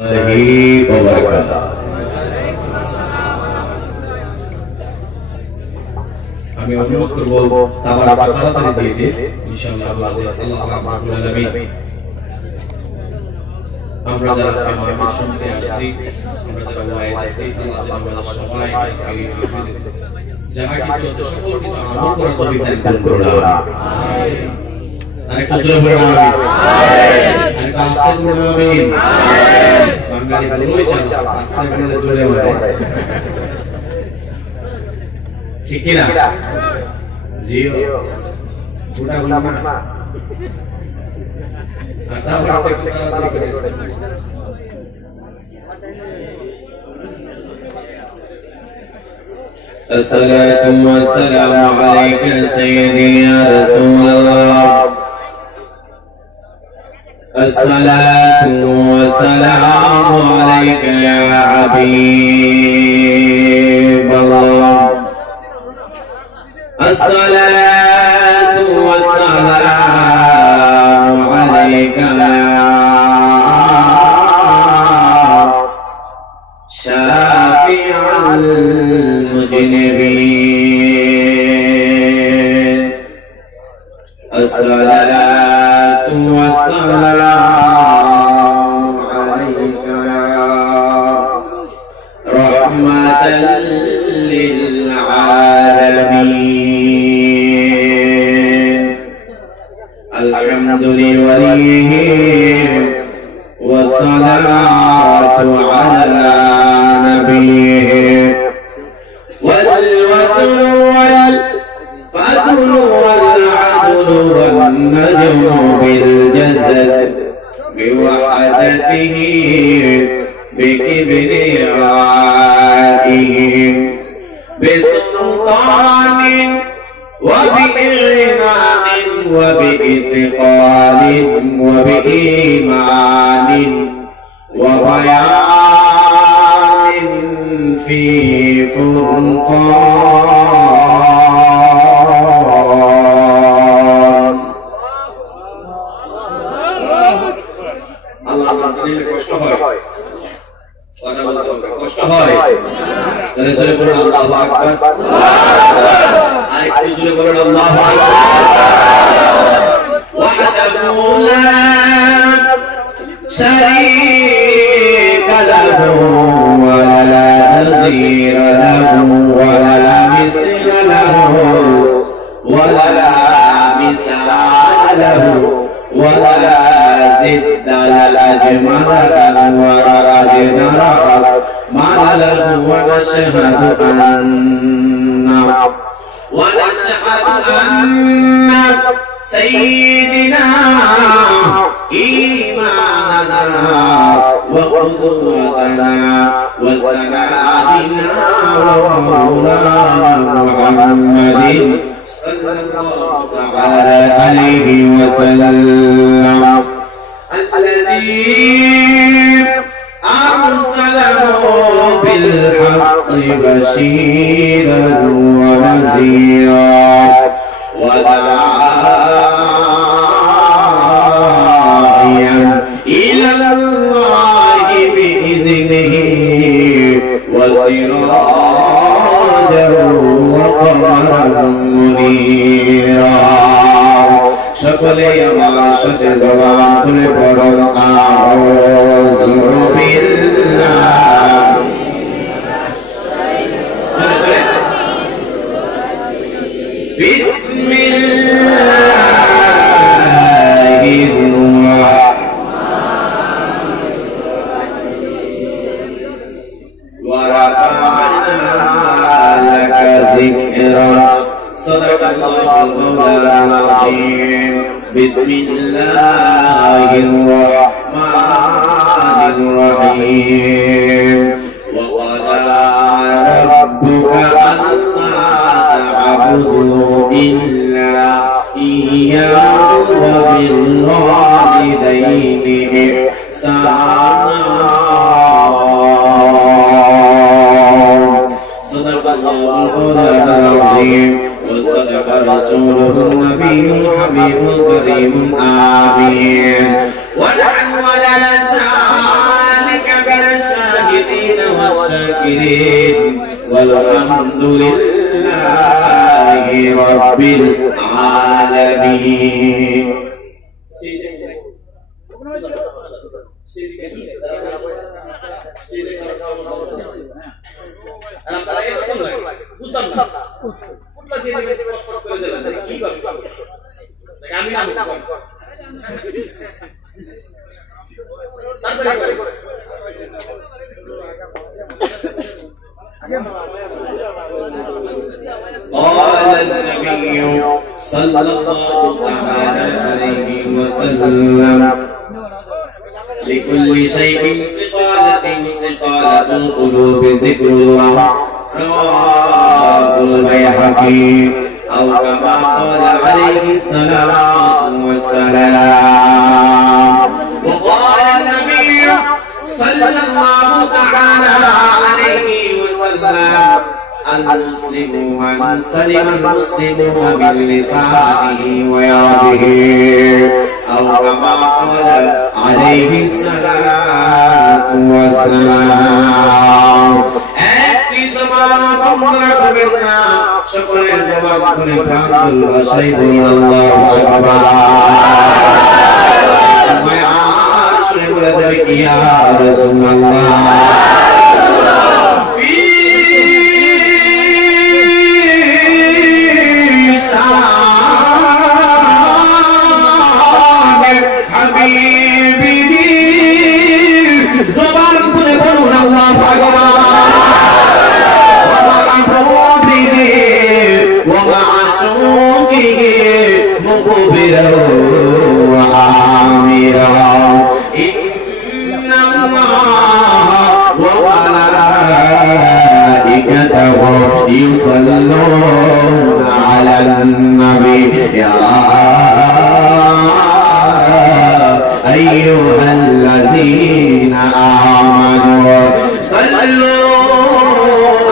আমি অনুরোধ করব তাড়াতাড়ি দিয়ে দিন ইনশাআল্লাহ আমরা যারা আজকে মাহফিল শুনতে আসছি আমরা যারা ওয়াইজ আছি আল্লাহ যেন আমাদের সবাই আজকে এই মাহফিলে যাহা কিছু আছে সকল কিছু আমল করার তৌফিক দান করুন আমিন আরেকটু জোরে বলুন আমিন আরেকটু আস্তে বলুন আমিন বাঙালি বলুই চাল আস্তে বললে জোরে বলে ঠিক কি না জিও পুরা বলনা আর তারপর একটু তাড়াতাড়ি করে الصلاة والسلام عليك سيدي يا رسول الله الصلاة والسلام عليك يا حبيب الله الصلاة والسلام عليك يا شافع المذنبين الصلاة والسلام عليك يا رحمة للعالمين الحمد لوليه والصلاة على نبيه والوزن والفضل والعدل والنجم بالجسد بوحدته بكبريائه بسلطان وبإغناء وبإتقان وبإيمان وبيان في فرقان الله দিলে কষ্ট হয় কথা বলতে হবে কষ্ট হয় জোরে জোরে বলুন আল্লাহু আকবার আরেকটু জোরে বলুন আল্লাহু আকবার ওয়াহদাহু লা শারীকা লাহু ওয়া লা নাযীরা লাহু ওয়া লা মিসলা লাহু ওয়া লা মিসালা লাহু ওয়া লা জিদ্দা লা আজমালা ওয়া রাজনা ما له ونشهد أن سيدنا إمامنا وقدوتنا وسندنا ومولانا محمد صلى الله تعالى عليه وسلم الذي أرسله بالحق بشيرا ونذيرا وداعيا إلى الله بإذنه وسراجا وقمرا منيرا সকলে আমার সাথে জবান খুলে পড়ো আউযু বিল্লাহি বিসমিল্লাহির রাহমানির ওয়া রাফা'না লাকা যিকরা সাদাকাল্লাহুল মাওলানা আযীম বিসমিল্লাহির রাহমানির রহিম ওয়া ক্বালা রাব্বুকা আল্লা তা'বুদু ইল্লা ইয়্যাহু ওয়া বিল ওয়ালিদাইনি ইহসানা সাদাকাল্লাহুল মাওলানা আযীম وصدق رسوله النبي الحبيب الكريم آمين ونحن على ذلك والشاكرين والحمد لله رب العالمين. قال النبي صلى الله تعالى عليه وسلم لكل شيء استقالة القلوب ذكر الله رواه البيهقي أو كما قال عليه الصلاة والسلام. وقال النبي صلى الله تعالى عليه وسلم المسلم من سلم المسلمون من لسانه ويده أو كما قال عليه الصلاة والسلام. একটি জবান বন্ধ রাখবেন না, সকলের জবান খুলে প্রাণ ভাষায় বলুন আল্লাহু আকবার। মায়ার শুনে বলে দেবে কি ইয়া রাসূলুল্লাহ يصلون على النبي يا أيها الذين آمنوا صلوا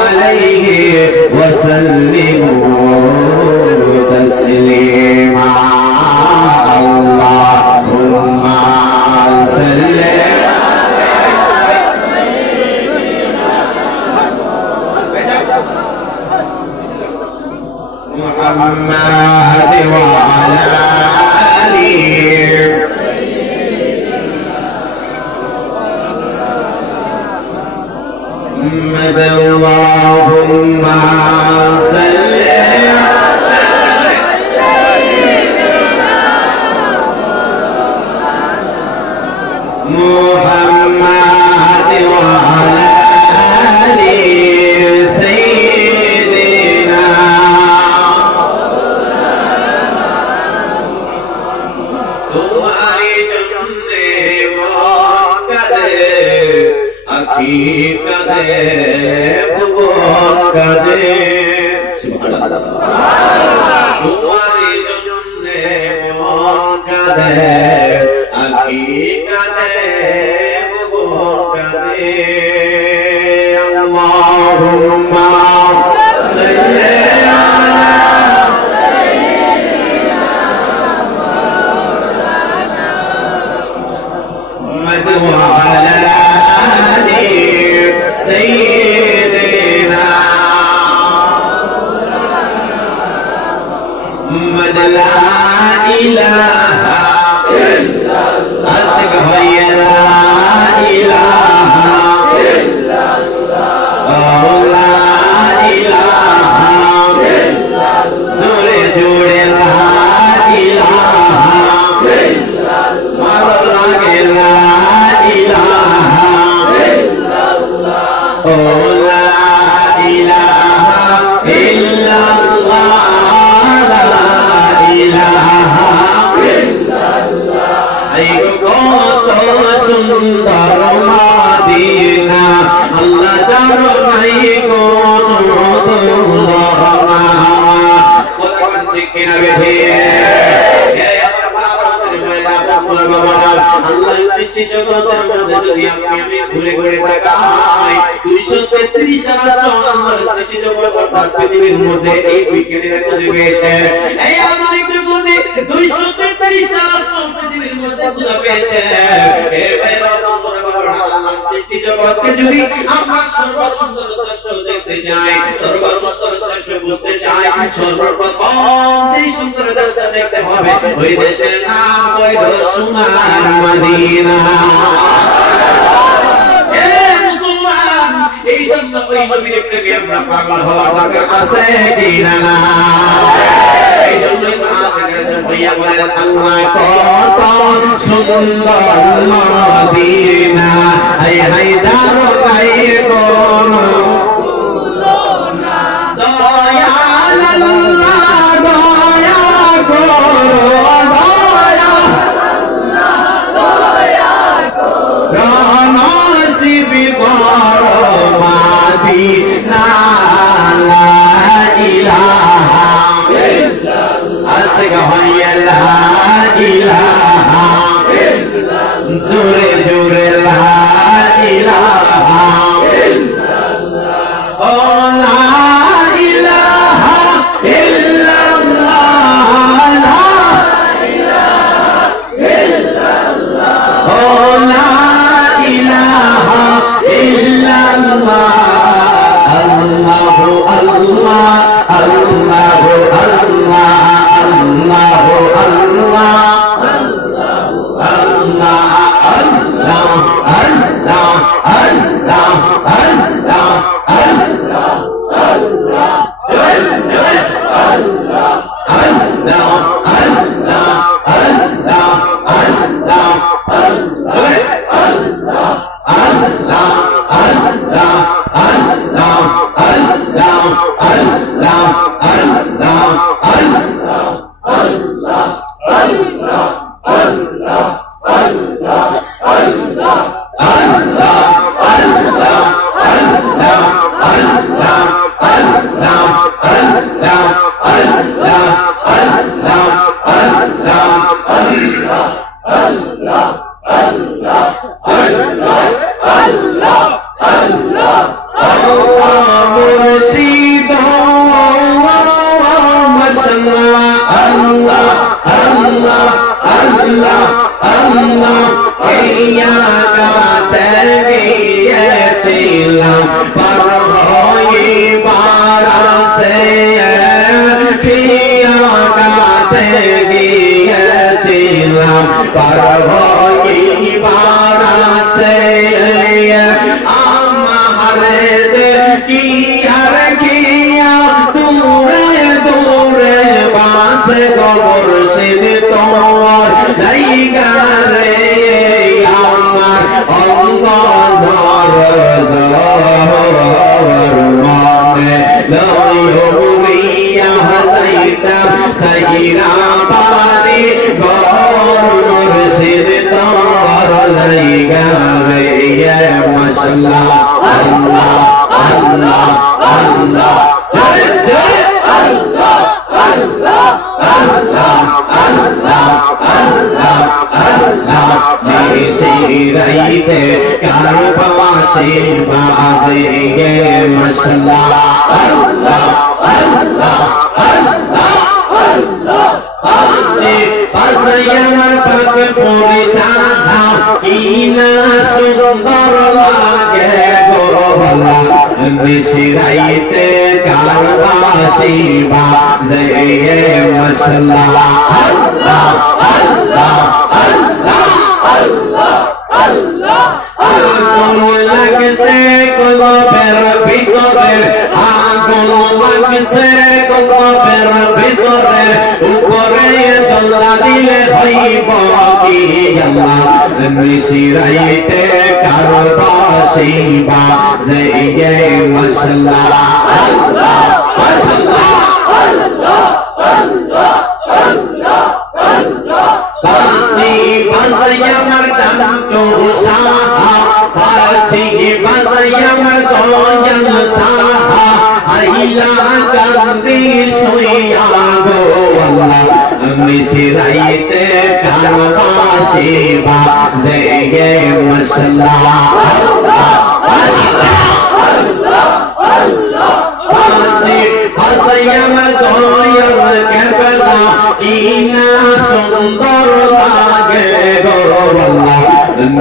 عليه وسلموا تسليما. اللهم صل محمد وعلى آله محمد. اللهم صل محمد وعلى तुम्हारे जन्ने मोहन कदे अखी कदे मोहन कदे. अल्लाहुम्मा सल्ली अला मुहम्मद व अला لا إله إلا الله. أشهد أن لا إله إلا الله. لا إله إلا الله. جوري جوري لا إله إلا الله. لا إله إلا الله. لا إله إلا الله. সুন্দর মদিনা আল্লাহ যার নাই কোনো তুলনা। কোন ঠিক কিনা বেশি আল্লাহ সৃষ্টি জগতের মধ্যে যদি আমি ঘুরে ঘুরে তাকাই 233 রাষ্ট্র আমার সৃষ্টি জগৎ অর্থাৎ পৃথিবীর মধ্যে এই বিজ্ঞানীরা খুঁজে পেয়েছে। এই আধুনিক যুগে 233 রাষ্ট্র পৃথিবীর মধ্যে খুঁজে পেয়েছে। এই ভাইরা বন্ধুরা বাবারা আল্লাহ সৃষ্টি জগৎকে যদি আমরা সর্বসুন্দর শ্রেষ্ঠ দেখতে চাই, সর্বসুন্দর শ্রেষ্ঠ বুঝতে চাই, সর্বপ্রথম যে সুন্দর দেশটা দেখতে হবে ওই দেশের নাম হইল সোনার মদিনা। এই জন্য ওই নবীর প্রেমে আমরা পাগল হওয়ার দরকার আছে কি না? এই জন্যই তো আশিকের ভাইয়া বলেন আল্লাহ কত সুন্দর মদিনা, হাই হাই জানো নাই কোনো তুলনা, দয়াল আল্লাহ দয়া করো, দয়া আল্লাহ দয়া করো, নসিব করো মদিনা, লা ইলাহা ইল্লাল্লাহ, আসগা হাইয়া লা ইলাহা ইল্লাল্লাহ, জোরে জোরে লা ইলাহা ইল্লাল্লাহ, ও লা ইলাহা ইল্লাল্লাহ, লা ইলাহা ইল্লাল্লাহ, ও লা ইলাহা ইল্লাল্লাহ, আল্লাহু আল্লাহ আল্লাহু আল্লাহ আল্লাহু আল্লাহ আল্লাহু আল্লাহ আল্লাহ আল্লাহ আল্লাহ আল্লাহ আল্লাহ আল্লাহ আল্লাহ আল্লাহ আল্লাহ আল্লাহ আল্লাহ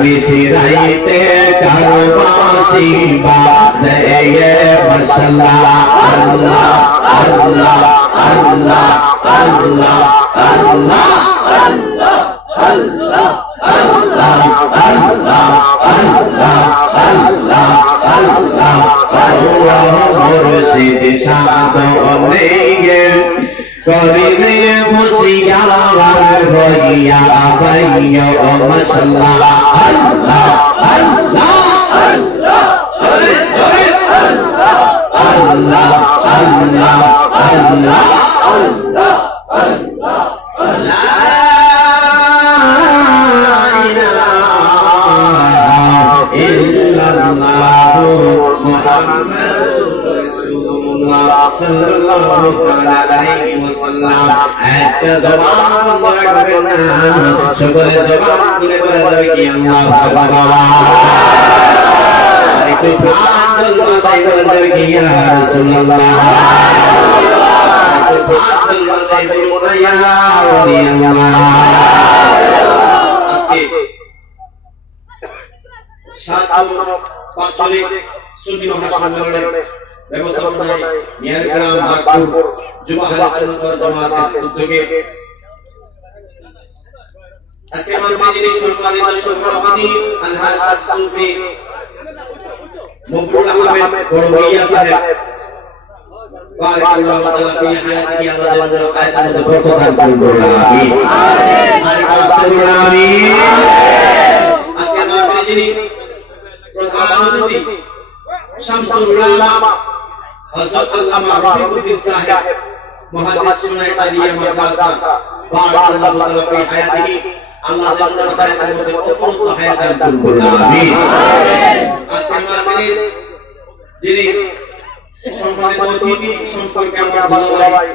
মিশিরাইতে কারো বাঁশিবা জয়ে মাশাআল্লাহ আল্লাহ আল্লাহ আল্লাহ আল্লাহ আল্লাহ আল্লাহ আল্লাহ আল্লাহ আল্লাহ আল্লাহ আল্লাহ আল্লাহ আল্লাহ মুর্শিদ সাধনে করিলে মুসিয়া হইয়া বাইয়া মাশাআল্লাহ আল্লাহ আল্লাহ আল্লাহ আল্লাহ আল্লাহ আল্লাহ আল্লাহ আল্লাহ লা ইলাহা ইল্লাল্লাহ মুহাম্মাদুর রাসূলুল্লাহ সাল্লাল্লাহু আলাইহি ওয়াসাল্লাম একটা জবান বন্ধ রাখবেন না সকলে জবান খুলে বলা যাবে কি আল্লাহু আকবার একটু প্রাণ ভাষায় বলা যাবে কি ইয়া রাসূলুল্লাহ একটু প্রাণ ভাষায় বলুন না ইয়া ওলি আল্লাহ আজকে 7 সুন্নি মহাসম্মেলনের ব্যবস্থাপনায় মিয়ারগ্রাম নাগপুর যুব আহলে সুন্নাত ওয়াল জামাতের উদ্যোগে আজকে মাহফিলে সম্মানিত সভাপতি আলহাজ সুফি মকবুল আহমেদ বড়মিয়া সাহেব বারাকাল্লাহু তাআলা ফি হায়াতিহি আল্লাহ যেন হায়াতের মধ্যে বরকত দান করুন আমিন আমিন আজকে মাহফিলে যিনি প্রধান অতিথি শামসুল উলামা হযরত আল্লামা রফিকুদ্দিন সাহেব মুহাদ্দিস সুন্নাহ আলিয়া মাদ্রাসা বারাকাল্লাহু তাআলা ফি হায়াতিহি আল্লাহ যেন হায়াতের মধ্যে অফুরন্ত হায়াত দান করুন আমিন আজকে মাহফিলে যিনি সম্মানিত অতিথি সম্পর্কে আমরা ভালোবাসি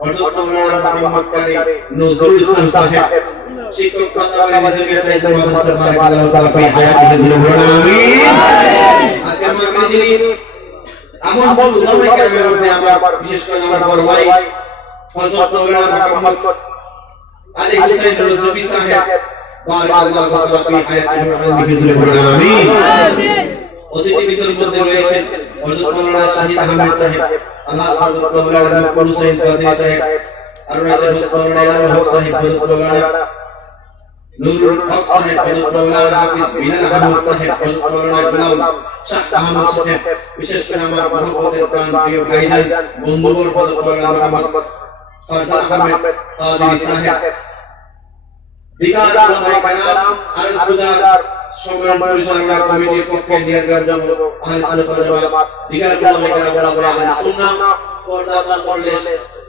হযরত মাওলানা মুহাম্মদ কারী নজরুল ইসলাম সাহেব শিক্ষক প্রতাপালী নিজামিয়াত মাদ্রাসা বারাকাল্লাহু তাআলা ফি হায়াতিহি যুবরান আমিন আজকে আমরা যিনি আমল বল উলামায়ে কেরামের মধ্যে আমার বিশেষ করে আমার বড় ভাই হযরত মাওলানা মুহাম্মদ আলী হুসাইন রজবি সাহেব বারাকাল্লাহু তাআলা ফি হায়াতিহি যুবরান আমিন অতিথিবৃন্দের মধ্যে রয়েছেন হযরত মাওলানা শাহিদ আহমেদ সাহেব আল্লাহ হযরত মাওলানা মকবুল হুসাইন কাদরি সাহেব আর রয়েছে হযরত মাওলানা ইনামুল হক সাহেব হযরত মাওলানা নুরুল হক সাহেব হযরত মাওলানা হাফিজ বিলাল আহমদ সাহেব হযরত মাওলানা গোলাম শাহ আহমদ সাহেব বিশেষ করে আমার মহব্বতের প্রাণ প্রিয় ভাইজান বন্ধুবর হযরত মাওলানা মুহাম্মদ ফারজান আহমেদ কাদরি সাহেব দিগার উলামায়ে কেরাম আর সুদার সম্মেলন পরিচালনা কমিটির পক্ষে মিয়ারগ্রাম জমা আহলে সুন্নাত ওয়াল জামাত দিগার উলামায়ে কেরাম আহলে সুন্নাহ পর্দাদান করলেন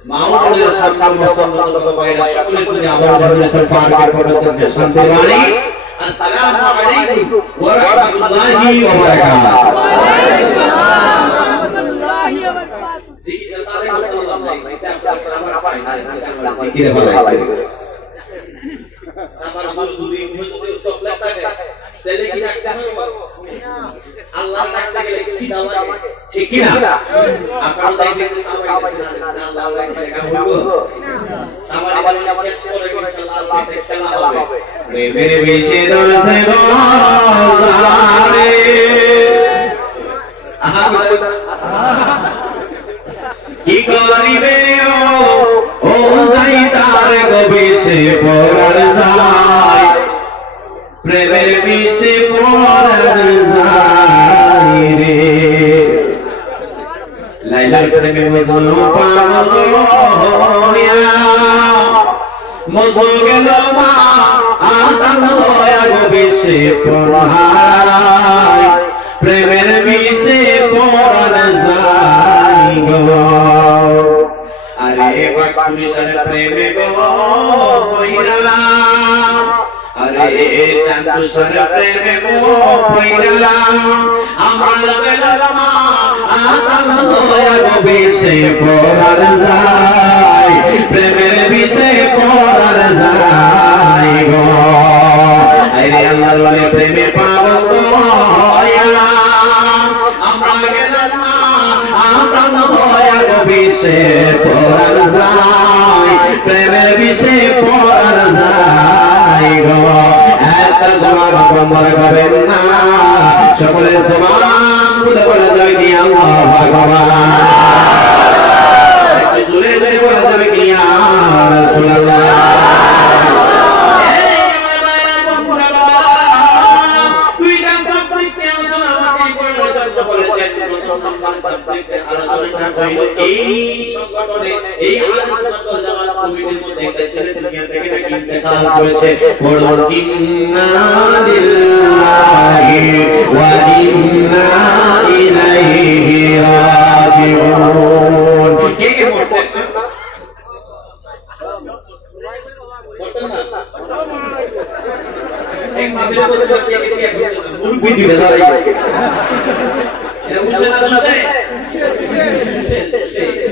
মাওলানার সামনে মুসলমান ভাইরা সকলের প্রতি আবার জানাচ্ছি পাকের পবিত্র শান্তি বাণী আসসালামু আলাইকুম ওয়া রাহমাতুল্লাহি ওয়া বারাকাতুহু ওয়া আলাইকুম আসসালাম ওয়া রাহমাতুল্লাহি ওয়া বারাকাতুহু জিকির চলতে করতে নাই এটা আপনারা খাবার পাই না আমরা জিকিরে ভালো লাগে আমার যদি সব লাগে তাহলে কি রাখতে পারবো আল্লাহর ডাকতে গেলে কি দাও লাগে ঠিক কি না আপনারা দেখতে সামাইতেছেন না আল্লাহ দেখা হইবো সামাই বলে শেষ করে ইনশাআল্লাহ আজকে খেলা হবে প্রেমের বেশে দলছে রোজারে কি করিবে ও যাই তার গবেষে পড়ার যায় প্রেমের বিষে পড়ার যায় রে লাইলার প্রেমে মজনু পাগল হইয়া মজনু গেল মা আতাল হইয়া গবেষে পড়ায় প্রেমের বিষে পড়ার যায় গো আরে বাকুরিশার প্রেমে গো কইরা আরে তান্তুসার প্রেমে গো কইরা আমার বেলার মা আতাল হইয়া গবেষে পড়ার যায় প্রেমের বিষে পড়ার যায় গো আরে আল্লাহর প্রেমে পাগল হইয়া আমরা গেলাম মা আতাল হইয়া গবেষে পড়ার যায় প্রেমের বিষে পড়ার যায় গো এত জবান বন্ধ করবেন না সকলে জবান নম্বর সাবজেক্টে আলোচনা হইল এই সংগঠনে এই আলোচনা জামাত কমিটির মধ্যে একটা ছেলে দুনিয়া থেকে নাকি ইন্তেকাল করেছে বলুন ইন্না লিল্লাহি ওয়া ইন্না ইলাইহি রাজিউন কে কে পড়তেন एक मामले को सब क्या क्या मुर्गी दी नजर आई इसके ये उसे ना दूसरे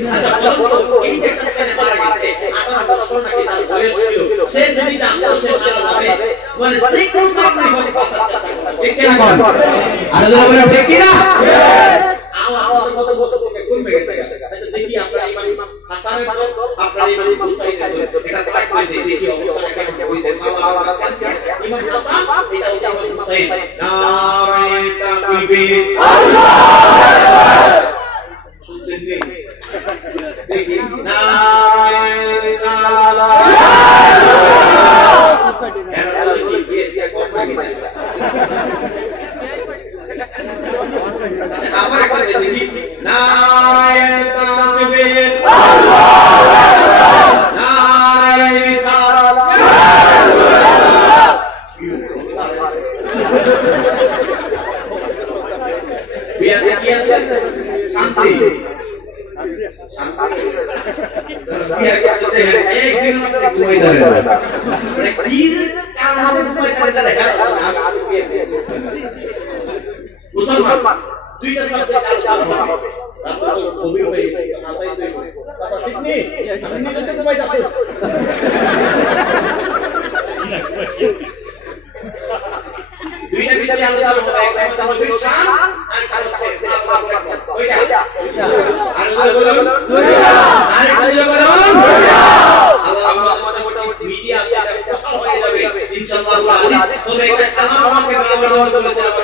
अच्छा बोलो तो एक टेक्सन से ने मारा किसे आता बसों ना कि तार बयस ছিল সে যদি জানতো সে মারা যাবে মানে সেই কোন কাম নাই বলে পাস ঠিক কি না কোন আর যদি বলে ঠিক কি না আওয়াজ কত বছর থেকে কোন মেগে গেছে আচ্ছা দেখি আপনারা ইমাম হাসানের পর আপনারা ইমাম হুসাইনের পর এটা ট্রাক করে দেখি অবস্থাটা কেমন হইছে আল্লাহ হাসান ইমাম হাসান এটা হচ্ছে ইমাম হুসাইন নারে তাকবীর আল্লাহু শুনছেন দেখি নারে রিসালাত আল্লাহ কি কোন মেগে গেছে আমার একটা দেখি নারে তাকবীর আল্লাহু নারে রিসালাত বিয়া কি আছে শান্তি শান্তি বিয়া কাছে দেখেন একদিন মাত্র ঘুমাই ধরে মানে কি কারণে ঘুমাই ধরে দেখা আমি বিয়া মুসলমান দুইটা সাবজেক্ট আলোচনা হবে তারপর কবি হয়ে গেছে আশাই তুই কথা ঠিক নেই আমি নিজেতে ঘুমাই যাচ্ছি দুইটা বিষয় আলোচনা হবে একটা হচ্ছে নবীর শান আর একটা হচ্ছে ওইটা আর বলুন দুইটা আর একটা বলুন আল্লাহ মোটামুটি মিডিয়া আছে এটা কথা হয়ে যাবে ইনশাআল্লাহ হাদিস তবে একটা কালাম আমাকে ব্যবহার করেছে আমার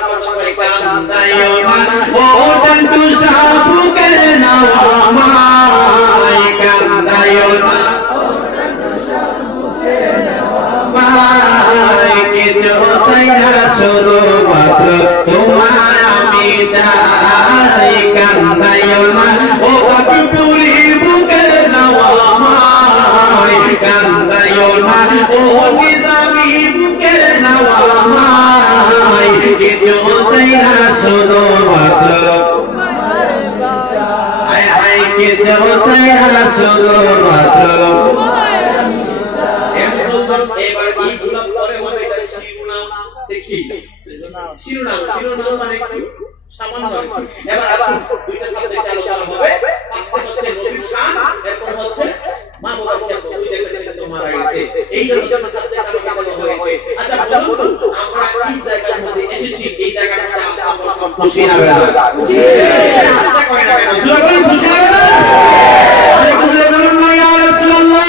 কান্দায়ো না ও তন্তু সাপুকে নামাই কান্দায়ো না ও তন্তু সাপুকে নামাই কিছু চাই না শুধু মাত্র তোমার আমি চাই কান্দায়ো না ও বাকুপুরি বুকে নামাই কান্দায়ো না ও নিজামি বুকে নামাই কিছু চাই না শুধু মাত্র তোমার চাই আই কিছু চাই না শুধু মাত্র এবার এইগুলো পরে হবে এটা শিরোনাম দেখি শিরোনাম মানে একটু সামান্য এবার আসুন দুইটা সাবজেক্ট আলোচনা হবে আজকে হচ্ছে নবীর শান এরপর হচ্ছে মা বাবার কেন ওই দেখেছেন তো মারা গেছে এই দুটো সাবজেক্ট আমাকে দেওয়া হয়েছে আচ্ছা বলুন তো আমরা কি জায়গার মধ্যে এসেছি এই জায়গার মধ্যে আসলে আমরা খুশি না বেলা খুশি আস্তে কয় না কেন জোরে বলুন খুশি না বেলা আরে জোরে বলুন না ইয়া রাসূলুল্লাহ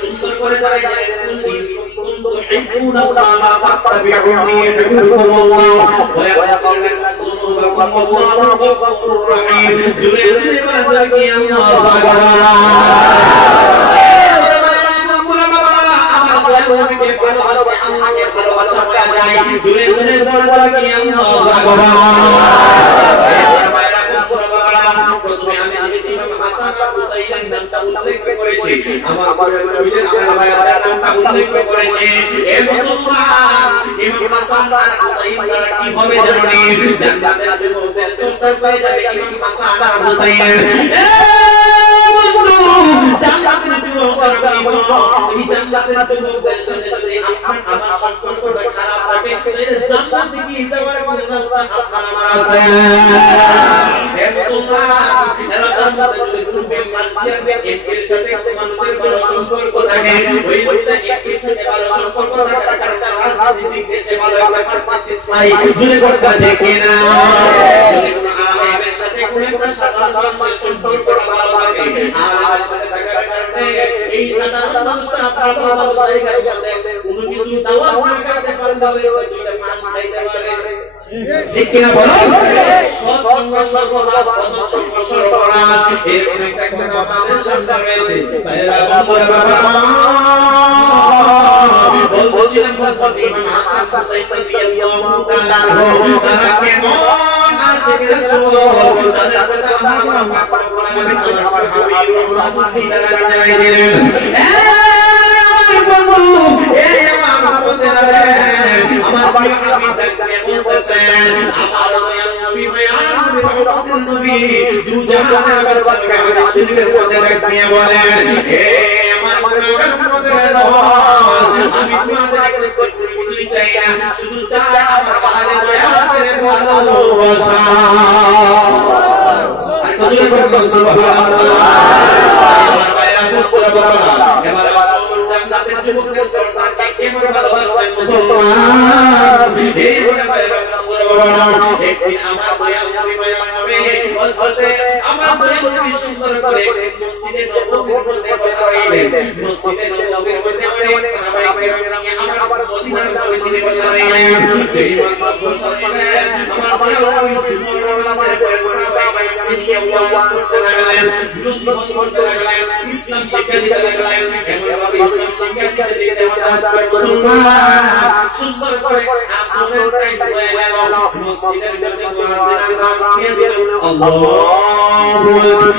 সুন্দর করে তারা يحبون الله فاتبعوني يحببكم الله ويغفر لكم ذنوبكم والله غفور رحيم يريد بذلك ঠিক কিনা বলো সৎসঙ্গ সর্বনাশ অসৎসঙ্গ সর্বনাশ এরকম একটা কথা আমাদের সামনে রয়েছে ভাইরা বন্ধুরা বাবা ও বলছিলাম ইমাম হাসান হুসাইন রাদিয়াল্লাহু তাআলা তারা কেমন আশিক রাসূল তাদের কথা আমার পাক কোরআনে আমার হাবিব রহমাতুল্লিল আলামিন জানাই দিলেন আমার প্রিয় হাবিব ডাকতে বলতেছেন আমার দয়াল নবী মায়ার নবী রহমতের নবী দু জাহানের বাদশা নবী হাদিস শরীফের মধ্যে ডাকতে বলেন হে আমার গুনাহগার উম্মতের দল আমি তোমাদের কাছে কিছুই চাই না শুধু চাই আমার আহলে বায়াতের ভালোবাসা আর কত বলবো সুবহানাল্লাহ আমার বায়াত পুরো বলবো না এবার জান্নাতের যুবকদের সরদার কেমন ভালোবাসেন মুসলমান এই বলে বাইরাম করে বাবা একদিন আমার দয়াল নবী বয়ান হবে বলতে আমার দয়াল নবী সুন্দর করে মসজিদে নববীর মধ্যে বসাইলেন মসজিদে নববীর মধ্যে অনেক সাহাবায়ে কেরাম আমার মদিনার নবীকে বসাইলেন যেই মাত্র বসাইলেন আমার দয়াল নবী সুবহানাল্লাহ করে সাহাবায়ে কেরাম নিয়ে ওয়াজ করতে লাগলেন জীবন করতে লাগলেন ইসলাম শিক্ষা দিতে লাগলেন এমন ভাবে ইসলাম শিক্ষা দিতে হঠাৎ করে মুসলমান সুন্দর করে আসরের টাইম হয়ে গেল মসজিদের মধ্যে মুয়াজ্জিন আযান দিয়ে দিল আল্লাহু আকবার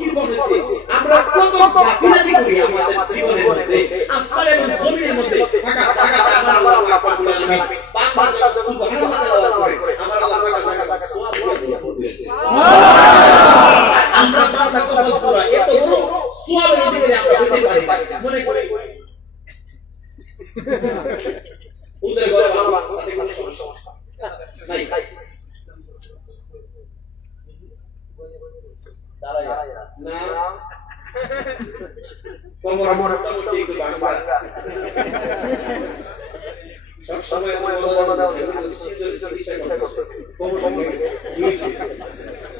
কি বলেছে আমরা কত গাফিলতি করি আমাদের জীবনের মধ্যে আসমান এবং জমিনের মধ্যে ফাঁকা জায়গাটা আমার আল্লাহ পাক রব্বুল আলামিন বান্দা যখন সুবহানাল্লাহ তেলাওয়াত করে আমার আল্লাহ ফাঁকা জায়গাটা সওয়াব দিয়ে দিয়েছে আমরা কথা কথা করা এত বড় সওয়াবের দিকে আমরা হতে পারি মনে করি উদের ঘরে বাবা তাতে কোনো সমস্যা নাই না কোমর মোটামুটি একটু বাংলা সব সময় মনে দাও চিকিৎসা করতে কোমর বুঝছি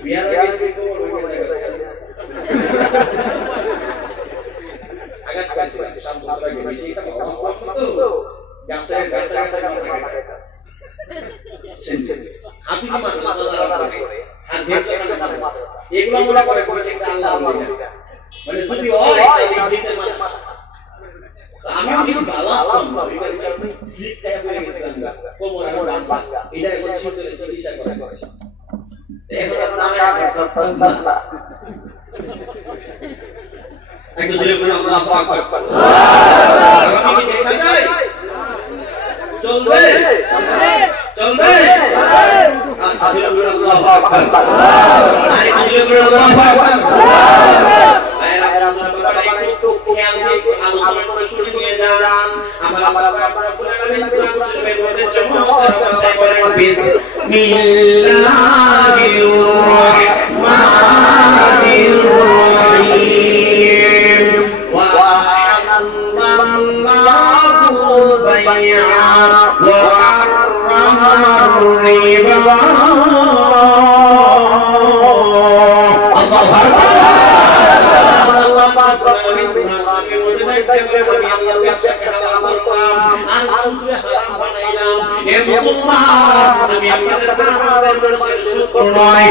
বিয়ার আগে কোমর ভেঙে যায় আঘাত পাইছে সব বছর আগে বেশি এটা অবস্থা তো গাছে শুনতে আপনি কি মাদ্রাসা দ্বারা করে আর দেখতে না এগুলো মনে করে করেছে এটা আল্লাহ মানে যদি হয় তাহলে ইবলিসের মাথা আমিও কিছু ভালো আসলাম স্লিপ টাইপ হয়ে গেছিলাম কোমর আর বাংলা এটা এখন চিকিৎসা করা করছে এখন তারা একটু জোরে বলুন আল্লাহু আকবার আমাকে কি দেখা যায় চলবে চলবে আচ্ছা জোরে বলুন আল্লাহু আকবার আরেকটু জোরে বলুন আল্লাহু আকবার আয়াত আমরা একটু খেয়াল দিয়ে আলোচনা করে শুনে নিয়ে যান আমার আল্লাহ পাক রব্বুল আলামিন কোরআন শরীফের মধ্যে চমৎকার ভাষায় বলেন বিসমিল্লাহির রহমানির রহিম ওয়া আল্লাহুল বাই'a ওয়া হারামার রিবা আল্লাহু আকবার আমি আপনাদের মানুষের শুকর নয়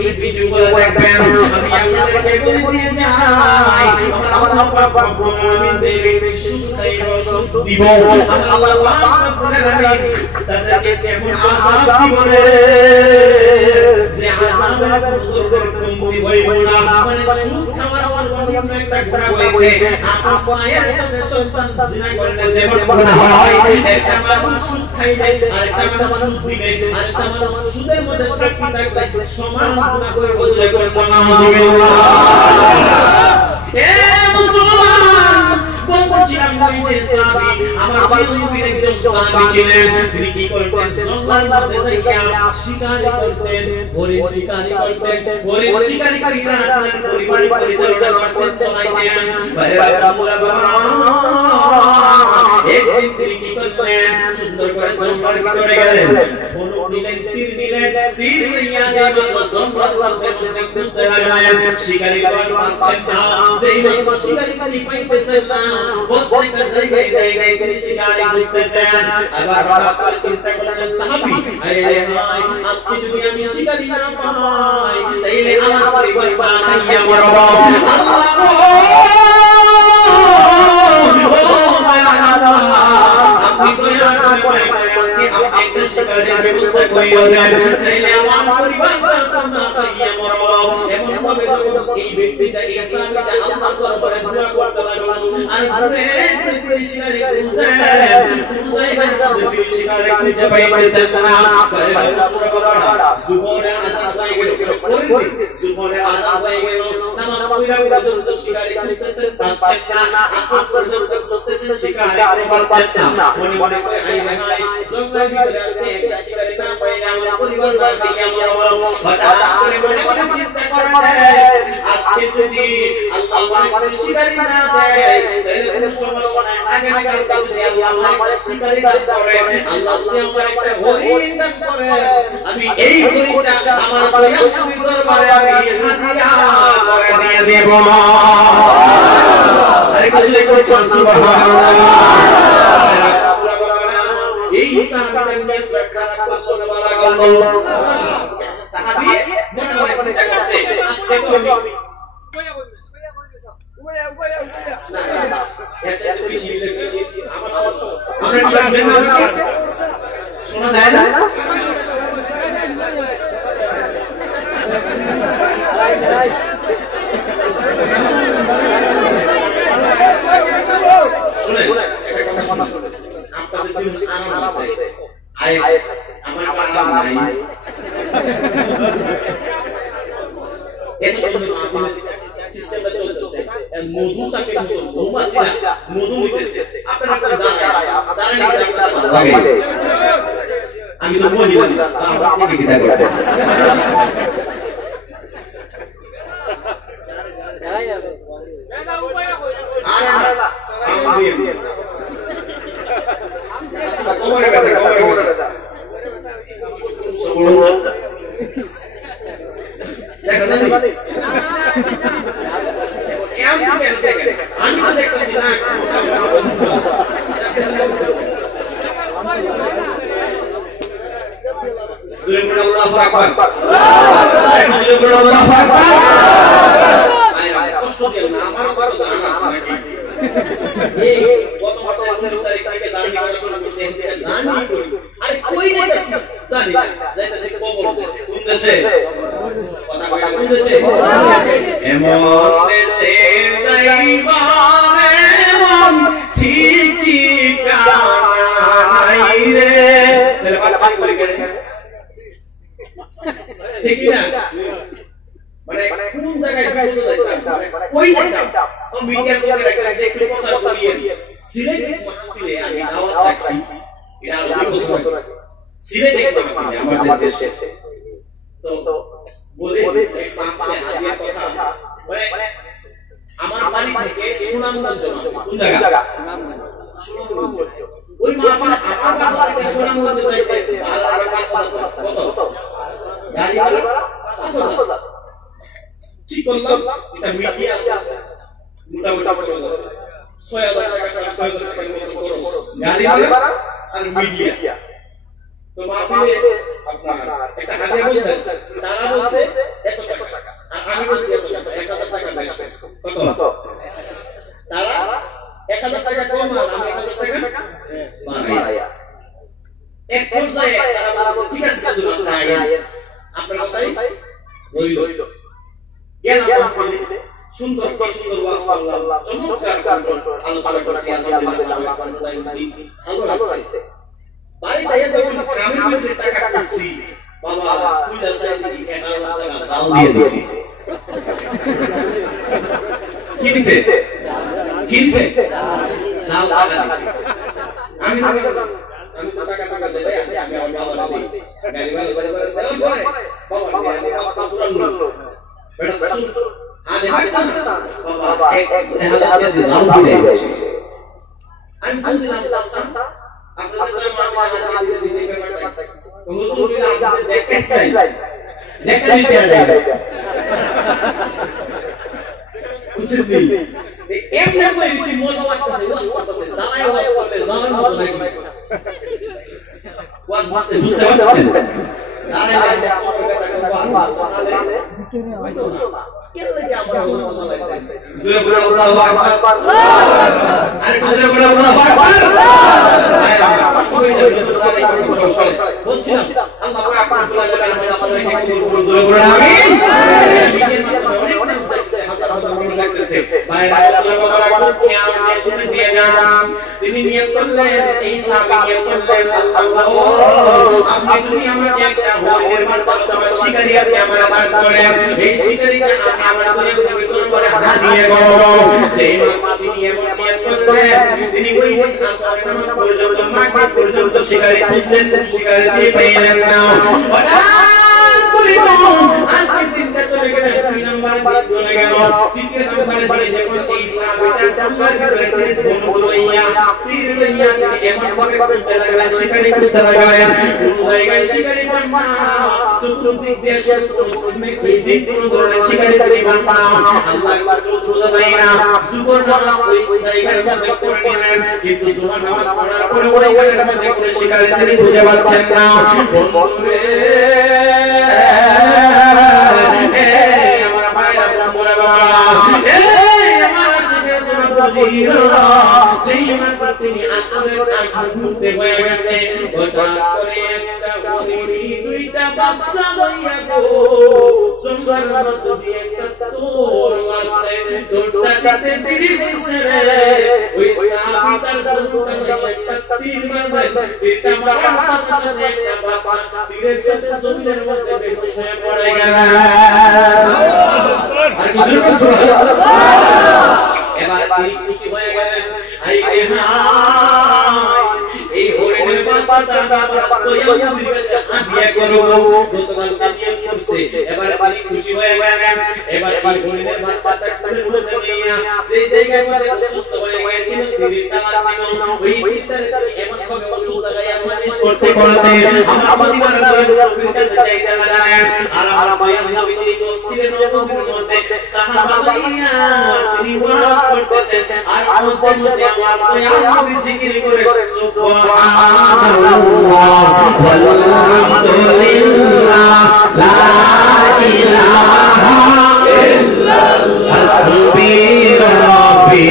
এই ভিডিওগুলো দেখবেন আমি আপনাদেরকে বলে দিয়ে যাই আল্লাহ পাক রব্বুল আলামিন যে ব্যক্তি সুদ খাইব সুদ দিব আল্লাহ পাক রব্বুল আলামিন তাদেরকে কেমন আযাব দিব রে যে আযাবের কোনো কমতি হইব না মানে সুদ খাওয়ার সর্বনিম্ন একটা গুনাহ হয়েছে আপনার মায়ের সাথে সন্তান জিনা করলে যেমন গুনাহ হয় একটা মানুষ সুদ খাইলে আরেকটা মানুষ সুদ দিলে আরেকটা মানুষ সুদের মধ্যে সাক্ষী থাকলে সমান গুনাহ করে বজরে করে সুবহানাল্লাহ এ মুসলমান বলছিলাম কইতে সাহাবী আমার প্রিয় নবীর একজন সাহাবী ছিলেন তিনি কি করতেন জঙ্গলের মধ্যে যাইয়া শিকার করতেন হরিণ শিকারি করতেন হরিণ শিকারি কইরা আপনার পরিবার পরিচালনা করতেন চলাইতেন ভাইরা বাবা একদিন তিনি কি করলেন সুন্দর করে জঙ্গলের ভিতরে গেলেন ধনুক নিলেন তীর নিলেন তীর নিয়ে যাইবা জঙ্গলের মধ্যে খুঁজতে লাগলেন শিকারি কর পাচ্ছেন না যেই মাত্র শিকারি পাইতেছেন না প্রত্যেকটা জায়গায় তিনি শিকারি খুঁজতেছেন আবার হঠাৎ করে চিন্তা করলেন সাহাবী আরে হায় আজকে যদি আমি শিকারি না পাই তাইলে আমার পরিবার বানাইয়া মরব আপনি দয়া করে আজকে আপনি একটা শিকারের ব্যবস্থা করিয়ে দেন তাইলে আমার পরিবার না খাইয়া মরব এমন ভাবে যখন এই ব্যক্তিটা এই সাহাবীটা আল্লাহর দরবারে দোয়া করতে লাগলো আর ঘরে তিনি শিকারে খুঁজে পাইতেছেন না যুবনের আযাব হয়ে গেল যুবনের আযাব হয়ে গেল নামাজ পড়া পর্যন্ত শিকারে খুঁজতেছেন পাচ্ছেন না আসর পর্যন্ত খুঁজতেছেন শিকারে পাচ্ছেন না মনে মনে কই হাই হাই জঙ্গলের ভিতরে আছে একটা শিকারি না পাইলে আমার পরিবার না খাইয়া মরব হঠাৎ করে মনে মনে চিন্তা করেন আজকে যদি আল্লাহ আমাকে শিকারি না দেয় তাহলে কোনো সমস্যা নাই আগামী কালকে যদি আল্লাহ আমাকে শিকারি দান করে আল্লাহ যদি আমাকে একটা হরিণ দান করে আমি এই হরিণটা আমার দয়াল নবীর দরবারে আমি হাদিয়া করে দিয়ে দেব আরে কাজে কই সুবহানাল্লাহ এই সাহাবীর নিয়ত খারাপ করলো না ভালো করলো সাহাবী মনে মনে চিন্তা করছে আজকে তো আমি শোনা যায় না যে মাহফিলের সিস্টেমটা চলতেছে মধু চাকের মতো মৌমাছিরা মধু নিতেছে আপনারা কোন দাঁড়ায় লাগে আমি তো মহিলা না আপনি কি করতে কোমরে ব্যথা দেখা জানি আমি তো দেখতেছি না আল্লাহু আকবার আল্লাহু আকবার কষ্ট দিও না আমার কত জানা আছে নাকি এই গত মাসের 19 তারিখ থেকে দাঁড়ি করা শুরু করতে জানি করি আরে কই রে জানি যাইতেছে কবর কোন দেশে কথা কইরা কোন দেশে এমন দেশে যাইবা এমন ঠিক ঠিকানা নাই রে তাহলে কথা কই করে ঠিক না মানে কোন জায়গায় বিপদ যাইতাম কই যাইতাম ও মিডিয়ার লোকেরা একটা একটু প্রচার করিয়ে সিলেট মাহফিলে আমি দাওয়াত রাখছি এটা আর বছর সিলেট মাহফিলে আমাদের দেশে তো বলে এক মাহফিলে হাজির কথা মানে আমার বাড়ি থেকে সুনামগঞ্জ কোন জায়গা সুনামগঞ্জ ওই মাহফিলে আমার বাসা থেকে সুনামগঞ্জ যাইতে ভাড়া লাগে ৫০০০ কত গাড়ি ভাড়া ৫০০০ ঠিক করলাম এটা মিডিয়া আছে মোটামুটি খরচ আছে ৬০০০ টাকা ৬০০০ টাকার মতো খরচ গাড়ি ভাড়া আর মিডিয়া তো মাহফিলে আপনার একটা হাদিয়া বলছেন তারা বলছে এত টাকা আর আমি বলছি এত টাকা ১০০০ টাকা বেশি কত তারা ১০০০ টাকা কম আর আমি ১০০০ টাকা বাড়াইয়া এক পর্যায়ে তারা বলছে ঠিক আছে হুজুর আপনি আইয়েন আপনার কথাই রইল গেলাম মাহফিলে সুন্দর ওয়াজ করলাম চমৎকার আলোচনা করছি আলহামদুলিল্লাহ ভালো লাগছে বাড়িতে এসে যখন কামের ভিতরে টাকা করছি বাবা কুইলা সাইড থেকে ১০০০ টাকা জাল দিয়ে দিছি কি দিছে জাল টাকা দিছি আমি তো টাকা দেই আসি আমি আমার বাবা দেই গাড়ি ভাড়া দেওয়ার পরে বাবা আমি আপনার পুরান লোক বেটা শুন আরে হাসছেন বাবা ১০০০ দিয়ে জাল দিয়ে দিছি আমি ফোন দিলাম চাচা আপনাদের তো মাহফিলে হাজির দিতে ব্যাপারটা হুজুর আপনাদের দেখেছ নাই দেখা দিতে হবে বুঝছেন এই এমনি কইছি মজা লাগতেছে ওয়াজ করতেছে দাঁড়ায় ওয়াজ করতে জানার মতো নাকি ওয়াজ বুঝতে পারছেন দাঁড়ায় কেলে কি আমরা মজা লাগতে জোরে বলে আল্লাহু আকবার আরে জোরে বলে আল্লাহু আকবার বলছিলাম আল্লাহ আকবার বলে যাবেন আমরা সবাইকে কবুল করুন জোরে বলে আমিন নিজের মাধ্যমে অনেক মানুষ দেখছে হাজার হাজার মানুষ দেখতেছে ভাইরা আল্লাহ বাবা খেয়াল দিয়ে শুনে দিয়ে যান তিনি নিয়ত করলেন এই সাহাবী নিয়ত করলেন আল্লাহ আপনি যদি আমাকে একটা হরিণের মাধ্যমে শিকারী আপনি আমার দান করেন এই শিকারীকে আমি আমার দুনিয়ার দরবারে হাদিয়া করব যেই মাত্র তিনি এমন নিয়ত করলেন তিনি ওই দিন আসরের নামাজ পর্যন্ত মাগরিব পর্যন্ত শিকারী খুঁজলেন শিকারী দিয়ে পেলেন না হঠাৎ করে আজকে দিনটা চলে গেল ২ নম্বর দিন চলে গেল ৩য় নম্বরে দিনে যখন এই সাহাবীটা জঙ্গলের ভিতরে তিনি ধনুক লইয়া তীর লইয়া তিনি এমন ভাবে খুঁজতে লাগলেন শিকারী খুঁজতে লাগলেন কোন জায়গায় শিকারী পান না চতুর্দিক দিয়ে শেষ পর্যন্ত এই দিন কোন ধরনের শিকারী তিনি পান না আল্লাহ একমাত্র বোঝা যায় না সুবর নামাজ ওই জায়গার মধ্যে পড়ে নিলেন কিন্তু সুবর নামাজ পড়ার পরে ওই জায়গার মধ্যে কোনো শিকারী তিনি খুঁজে পাচ্ছেন না বন্ধুরে আমার ভাইরা বন্ধুরা বাবা আমার শিকার সুবর বুঝিরা যেই মাত্র তিনি আসরের আগ মুহূর্তে হয়ে গেছে হঠাৎ করে একটা হরিণী দুইটা বাচ্চা লইয়া গো সুন্দর মতো দিয়ে একটা তোর মারছে তোরটা দিতে দেরি হইছে রে ওই সাহাবী তার বন্ধুটা একটা তীর মারবে তীরটা মারার সাথে সাথে একটা বাচ্চা তীরের সাথে জমিনের মধ্যে বেহুশ হয়ে পড়ে গেল আর কিছু এবার তিনি খুশি হয়ে গেলেন আই রে হায় এই হরিণের বাচ্চাটা আমার দয়াল নবীর কাছে হাদিয়া করব গতকালকে নিয়ত করছে এবার তিনি খুশি হয়ে গেলেন এবার এই হরিণের বাচ্চাটা কোলে উঠে নিয়ে সেই জায়গায় মধ্যে অসুস্থ হয়ে গিয়েছিল তীরটা মারছিল ওই তীরটারে তিনি এমন ভাবে ওষুধ লাগাইয়া মালিশ করতে করতে আমার পরিবার নবীর কাছে যাইতে লাগলেন আর আমার দয়াল নবী তিনি মসজিদের নববীর মধ্যে সাহাবাইয়া তিনি ওয়াজ করতেছেন আর মধ্যে মধ্যে আমার দয়াল নবী জিকির করে সুবহানাল্লাহ ওয়ালহামদুলিল্লাহ লা ইলাহা ইল্লাল্লাহ হাসবি রাব্বি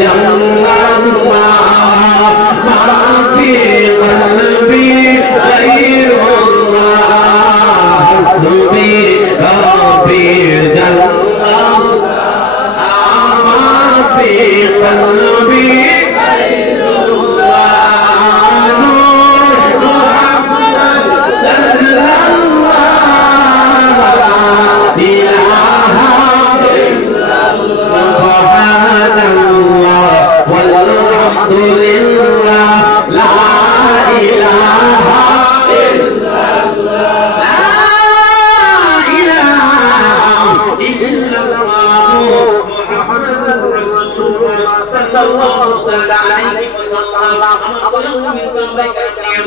জাল্লাল্লাহ মা ফি কলবি গায়রুল্লাহ হাসবি রাব্বি জাল্লাল্লাহ মা ফি কলবি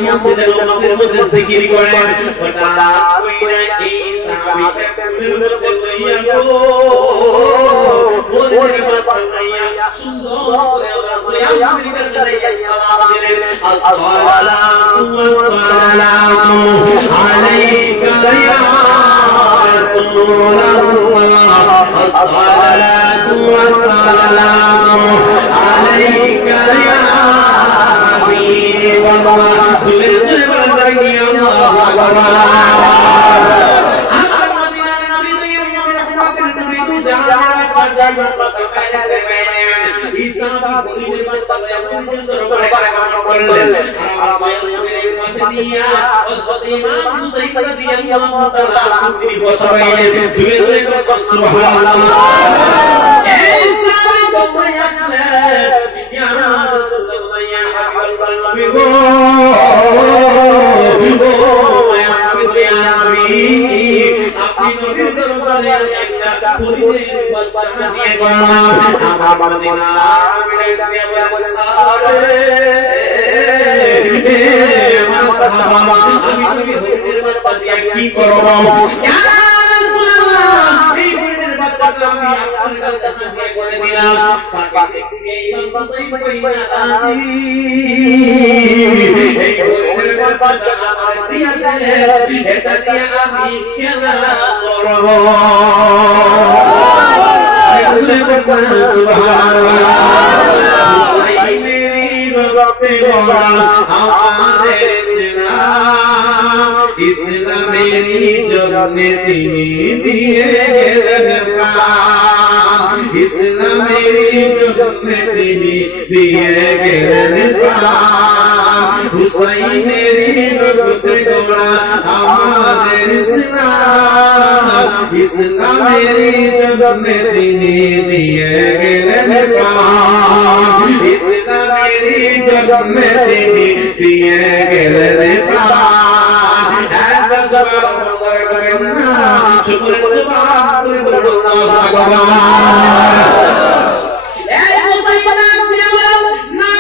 মসজিদের নববীর মধ্যে জিকির করেন ওটা কইরা এই সাহাবীটা কুলের মধ্যে লইয়া গো ওরে বাচ্চাইয়া সুন্দর করে আমার দয়াল নবীর কাছে যাইয়া সালাম দিলেন আসসালাতু ওয়াসসালামু আলাইকা ইয়া রাসূলুল্লাহ আসসালাতু ওয়াসসালামু আলাইকা ইয়া হাবিবাল্লাহ জুরে জুরে বলা কি আল্লাহু আকবার আমার মদিনার নবী দয়াল নবী রহমতের নবী তু জাহানের বাচ্চা জান্নাত পাকায় দেবেন ঈসা হরিণের বাচ্চা নবীর দরবারে আগমন করলেন আর আমার নবীর পাশে দিয়া হযরত ইমাম হুসাইন রাদিয়াল্লাহু তাআলা তিনি বসা রইলেন জুরে জুরে সুবহানাল্লাহ এই সাহাবী দৌড়ে আসলেন ইয়া রাসূলুল্লাহ ইয়া হাবিবাল্লাহ নবী গো আপনি নবীর দরবারে একটা হরিণের বাচ্চা দিয়ে গেলাম আমার মদিনার নবী দিয়ে বলেন আমার সাহাবা আমি নবী হরিণের বাচ্চা দিয়ে কি করব ইয়া রাসূলুল্লাহ এই হরিণের বাচ্চাটা আমি আপনার কাছে হাদিয়া করে দিলাম তাকে দেখে ইমাম হুসাইন কইনা আদি এই হরিণের বাচ্চাটা আমার দিয়া দেন এটা দিয়ে আমি খেলা করব সুবহানাল্লাহ হুসাইনের রক্তে গড়া আমাদের ইসলামের জন্য তিনি দিয়ে গেলেন প্রাণ ইসলামের জন্য তিনি দিয়ে গেলেন প্রাণ হুসাইনের রক্তে গড়া আমাদের ইসলামের জন্য তিনি দিয়ে গেলেন প্রাণ ইসলামের জন্য তিনি দিয়ে গেলেন প্রাণ একটা জবান করে করেন না শুকরে সুবহান করে বলুন আল্লাহু আকবার এই হুসাইন দিয়ে না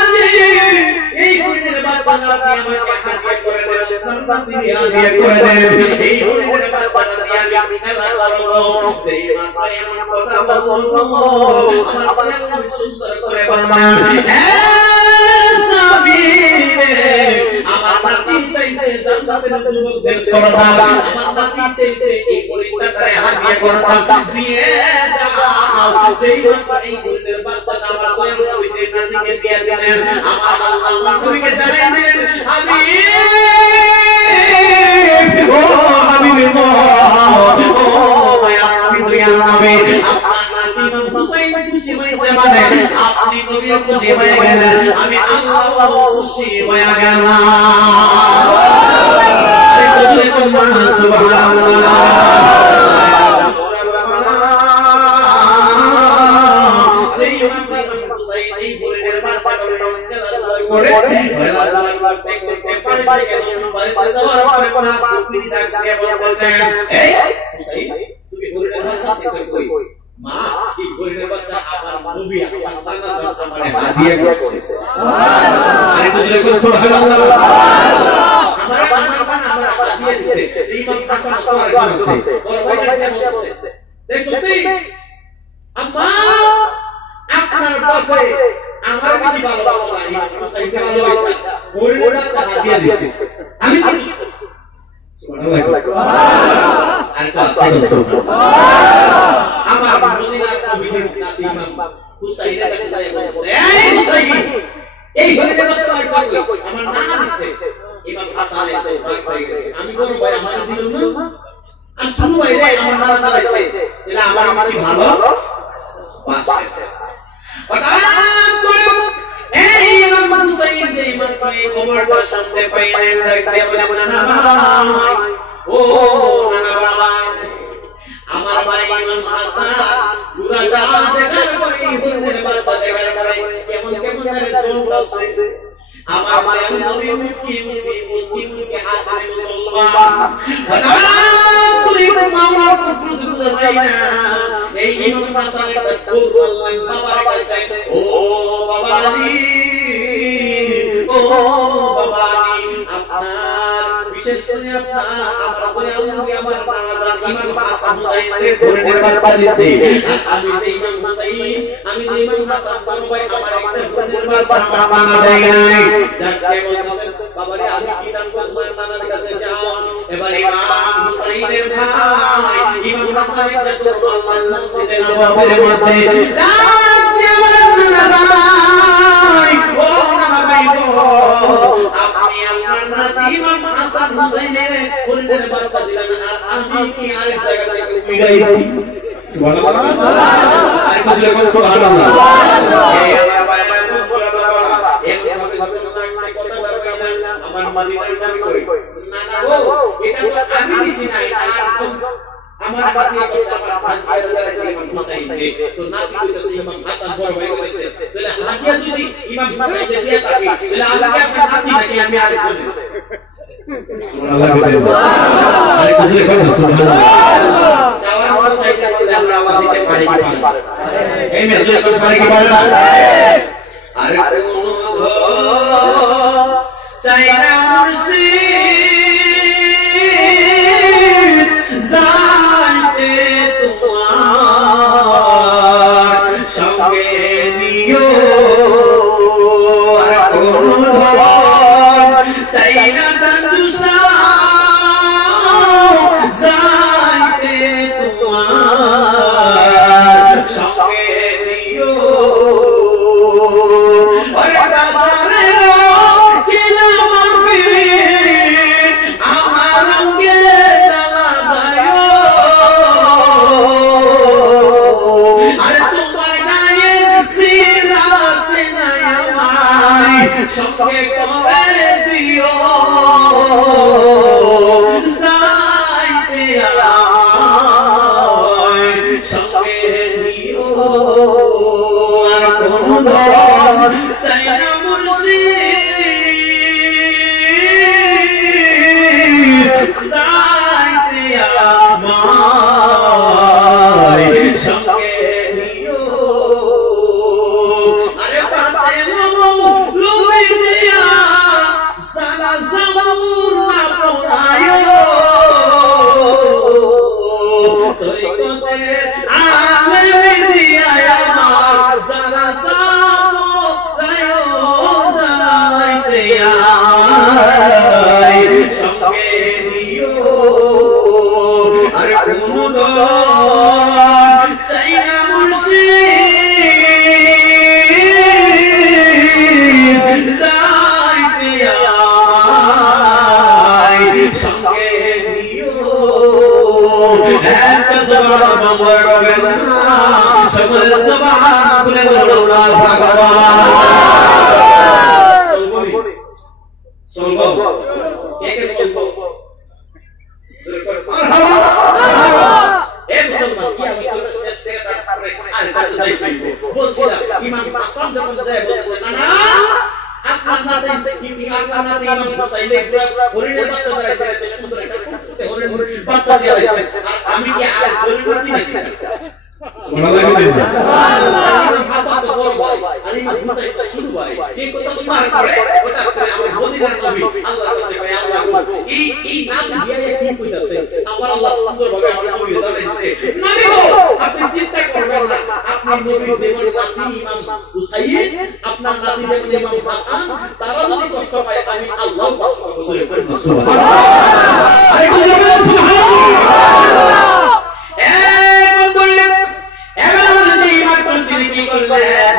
এই হরিণের বাচ্চাটা দিয়ে আমাকে হাদিয়া করে দেন আপনার তিনি হাদিয়া করে দেন এই হরিণের বাচ্চাটা দিয়ে আমি খেলা করব সেই মাত্র এমন কথা বলবো আমার আল্লাহ সুন্দর করে বললেন আমার নাতি চাইছে জান্নাতের যুবকদের সরদার আমার নাতি চাইছে এই হরিণটারে হাদিয়া করতাম দিয়ে দাও যেই মাত্র এই হরিণের বাচ্চাটা আমার দয়াল নবী যে নাতিকে দিয়ে দিলেন আমার আল্লাহ নবীকে জানাই দিলেন আমি ও হাবিবে গো ও মায়া নবী দয়াল নবী আমার নাতি হুসাইন খুশি হইছে মানে আপনি নবীও খুশি হয়ে গেলেন আমি আল্লাহও খুশি হয়ে গেলাম সুবহানাল্লাহ যেই মাত্র হুসাইন এই বরের বাচ্চাকে করে পারে গেল বাড়িতে যাওয়ার পরে মা কুকুরি ডাকতে বলতেছে এই হুসাইন তুমি বরের বাচ্চা দেখছো কই মা এই বরের বাচ্চা আমার নবী আমার নানা জান আমারে হাদিয়া করছে সুবহানাল্লাহ আরে বুঝলে কো সুবহানাল্লাহ আমার হাদিয়া দিয়েছে এই ইমাম হাসান তোমার কাছে বড় ভাই ডাকতে বলতেছে দেখছো তুই আম্মা আপনার কাছে আমার বেশি ভালোবাসা নাই হুসাইনকে ভালোবাসা বরের বাচ্চা হাদিয়া দিয়েছে আমি সুবহানাল্লাহ সুবহানাল্লাহ আর কাছে সুবহানাল্লাহ আমার মদিনার নবীর নাতি ইমাম হুসাইনের কাছে যায় বলছে এই হুসাইন এই বরের বাচ্চা কই আমার নানা দিছে ইমাম হাসান তো রাগ হয়ে গেছে আমি বড় ভাই আমার দিল না আর শুনো ভাই রে আমার নানা দাঁড়াইছে এলা আমার বেশি ভালো বাসে হঠাৎ করে এই ইমাম হুসাইন যে ইমাম করে খবরটা শুনতে পাইলেন দেখতে বলে নানা ভাই ও নানা ভাই আমার ভাই ইমাম হাসান পুরাটা দেখার পরে ইবনের বাচ্চা দেখার পরে কেমন কেমন চলতেছে আমার মায়ের নবী মুসকি হাসে মুসলমান হঠাৎ করে মাওলার পুত্র দুটো যায় না এই ইমাম হাসান একটা দৌড় মারলেন বাবার কাছে ও বাবাজি আপনার বিশেষ করে আপনার আমার দয়াল নবী আমার নানা ইমাম হাসান হুসাইনের ঘরের বাচ্চা দিয়েছে আমি যে ইমাম হাসান বড় ভাই আমার একটা ঘরের বাচ্চা আমার নানা দেয় নাই ডাকতে বলতেছেন বাবারে আমি কি জানবো তোমার নানার কাছে যাও এবার ইমাম হুসাইনের ভাই ইমাম হাসান একটা তো আল্লাহর মসজিদে নববীর মধ্যে ডাকতে বলেন নানা ভাই ও নানা ভাই আপনি আপনার নাতি ইমাম হাসান হুসাইনের ঘরের বাচ্চা দিলেন আর আমি কি আরেক জায়গা থেকে উড়াইছি সুবহানাল্লাহ আর বুঝলে কোন সুবহানাল্লাহ এই আমার ভাইরা বলা বাবা একভাবে যখন লাগছে কথাটা কইলাম আমার মদিনার নবী কই না না গো এটা তো আমি দিছি না এটা আমার বাতি করছে আমার ভাই দাঁড়াইছে ইমাম হুসাইনকে তো নাতি কইতেছে ইমাম হাসান বড় ভাই কইতেছে তাহলে হাদিয়া যদি ইমাম হুসাইনকে দিয়া থাকি তাহলে আমি কি আপনার নাতি নাকি আমি আরেকজন সুবহানাল্লাহ আরে বুঝলে কোন সুবহানাল্লাহ যাওয়ার চাইতে বললে আমরা আল্লাহ দিতে পারি কি পারি এই মেজর কোন পারি কি পারি আরে কোন ধ চাই না মুর্শিদ যাইতে তোমার সঙ্গে নিও আর কোন ধ চাই না তান্দুসা যাইতে তোমার সঙ্গে নিও ওরে বাজারে কিনা মাফি আমার রঙে ডালা গায়ো আরে তোমার গায়ে সিরাতে নাই আমায় সঙ্গে করে দিও যাইতে আমায় সঙ্গে নিও আর কোন ধন চাই না মুর্শিদ যাইতে আমায় সঙ্গে নিও আরে পাতে লুবি দিয়া সারা জামুন না পড়ায়ো তরিকতে আলেম দিয়া আমার সারা জামুন রায়ো সকলে সুবহান বলে বলুন আল্লাহু আকবার চলবো কে কে চলবো মারহাবা এ মুসলমান কি আল্লাহ শেষ থেকে তারপরে আর কাছে যাইতে বলছিলাম ইমাম হাসান যখন দেয় বলছে না আপনার নাতে ইমাম হুসাইনের হরিণের বাচ্চা দাঁড়াইছে এত সুন্দর একটা ফুটফুটে হরিণের বাচ্চা দিয়ে আইছে আর আমি কি আর হরিণ নাতি নাকি সুবহানাল্লাহ ইমাম হাসান তো বড় ভাই আর ইমাম হুসাইন তো ছোট ভাই এই কথা শোনার পরে ওটা আমার মদিনার নবী আল্লাহর কাছে ভাই আল্লাহ এই নাম দিয়ে কি কইতাছে আমার আল্লাহ সুন্দরভাবে আমার নবী জানাইছে নবী গো আপনি চিন্তা করবেন না আপনি নবীর যেমন নাতি ইমাম হুসাইন আপনার নাতি যেমন ইমাম হাসান তারা যদি কষ্ট পায় আমি আল্লাহ কষ্ট পাবো সুবহানাল্লাহ আরে সুবহানাল্লাহ কি করলেন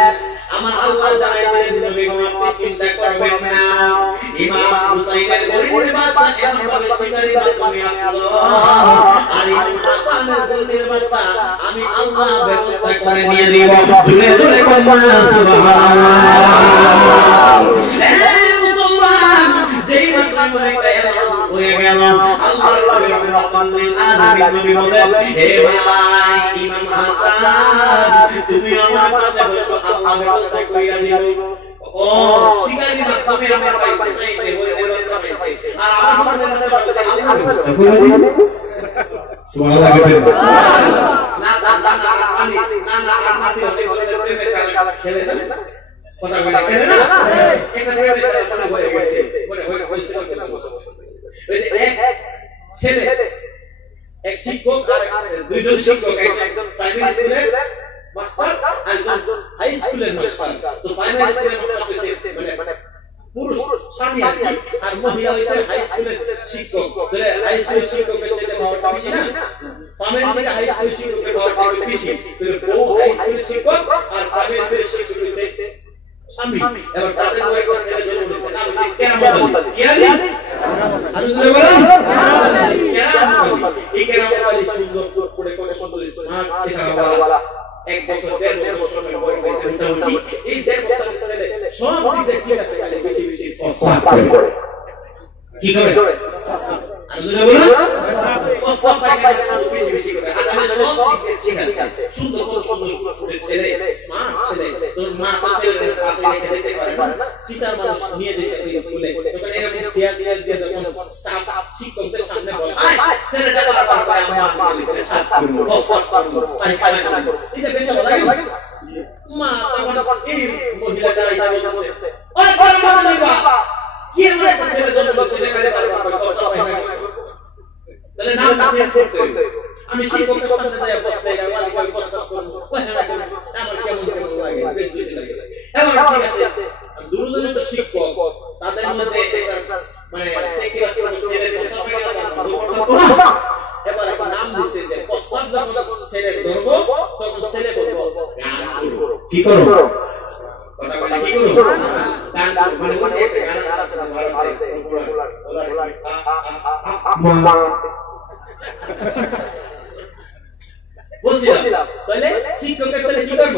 আমার আল্লাহ জানাইলেন নবী গো আপনি চিন্তা করবেন না ইমাম হুসাইনের গরিবের বাচ্চা এমন ভাবে শিকারী মাধ্যমে আসলো আর ইমাম হাসানের গরিবের বাচ্চা আমি আল্লাহ ব্যবস্থা করে নিয়ে দিব জুড়ে জুড়ে কন্যা সুবহানাল্লাহ এ মুসলমান যেই মাত্র মরে গেল হয়ে গেল আল্লাহর নবী রহমাতুল লিল আলামিন নবী বলেন হে ভাই ইমাম হাসান তুমি আমার পাশে বসো আল্লাহ ব্যবস্থা কইরা দিল ও শিকারী মাধ্যমে আমার ভাই হুসাইন হইতে বাচ্চা পাইছে আর আমার মনে বাচ্চা পাইছে আল্লাহ ব্যবস্থা কইরা দিল সুবহানাল্লাহ না না না না না নাতি হলে প্রেমের খেলা খেলে না কথা বলে খেলে না এখানে প্রেমের খেলা হয়ে গেছে বলে হয়েছে ওই যে এক ছেলে এক শিক্ষক আর দুইজন শিক্ষক একজন প্রাইমারি স্কুলের মাস্টার একজন হাই স্কুলের মাস্টার তো প্রাইমারি স্কুলের মাস্টার হচ্ছে মানে পুরুষ স্বামী আর মহিলা হইছে হাই স্কুলের শিক্ষক তাহলে হাই স্কুলের শিক্ষকের ছেলে হওয়াটা বেশি না প্রাইমারি থেকে হাই স্কুলের শিক্ষকের হওয়াটা বেশি তাহলে বউ হাই স্কুলের শিক্ষক আর প্রাইমারি স্কুলের শিক্ষক হইছে স্বামী এবার তাদের বউ একটা ছেলে জন্ম হইছে নাম হইছে কেরামত কেরানি আল্লাহ বলেন কেরামত এই কেরামত সুন্দর ফুটফুটে করে সুন্দর স্মার্ট চেহারাওয়ালা এক বছর দেড় বছর সময় বড় হয়েছে মোটামুটি এই দেড় বছরের ছেলে সব দিক দিয়ে ঠিক আছে খালি বেশি বেশি প্রস্তাব করে কি করে আল্লাহ বলেন প্রস্তাব পায় না সব বেশি বেশি করে আর আমি সব দিক দিয়ে ঠিক আছে সুন্দর করে সুন্দর ফুটফুটে ছেলে স্মার্ট ছেলে তোর মা তো ছেলের পাশে রেখে দিতে পারে না টিচার মানুষ নিয়ে যেতে ওই স্কুলে তখন এরকম শেয়ার দিয়ে যখন স্টাফ শিক্ষকদের সামনে বসায় ছেলেটা বারবার পায় আমরা লিখে সাফ করব প্রস্তাব করব পায়খানা করব এটা বেশ ভালো লাগে মা তখন এই মহিলাটা এসে বলছে ওই ঘর মত নিবা কি এমন একটা ছেলে জন্ম ছেলে কালে বারবার প্রস্তাব পায়খানা তাহলে নাম কাছে করতে আমি শিক্ষকের সামনে দাঁড়িয়ে বসতে গেলাম মালিক আমি প্রস্তাব করব পায়খানা করব আমার কেমন কেমন লাগে বেঞ্চি লাগে এমন ঠিক আছে দুজনে তো শিক্ষক তাদের মধ্যে মানে সেক্রেটারি ক্লাস ছেলে প্রস্তাব পায়খানা এবার একটা নাম দিছে যে প্রস্তাব যখন ছেলে ধরবো তখন ছেলে বলবো গান করব কি করব কথা বলে কি করব গান মানে ওই যে একটা গান আছে ভারতে মা বলছিলাম তাহলে শিক্ষকের ছেলে কি করব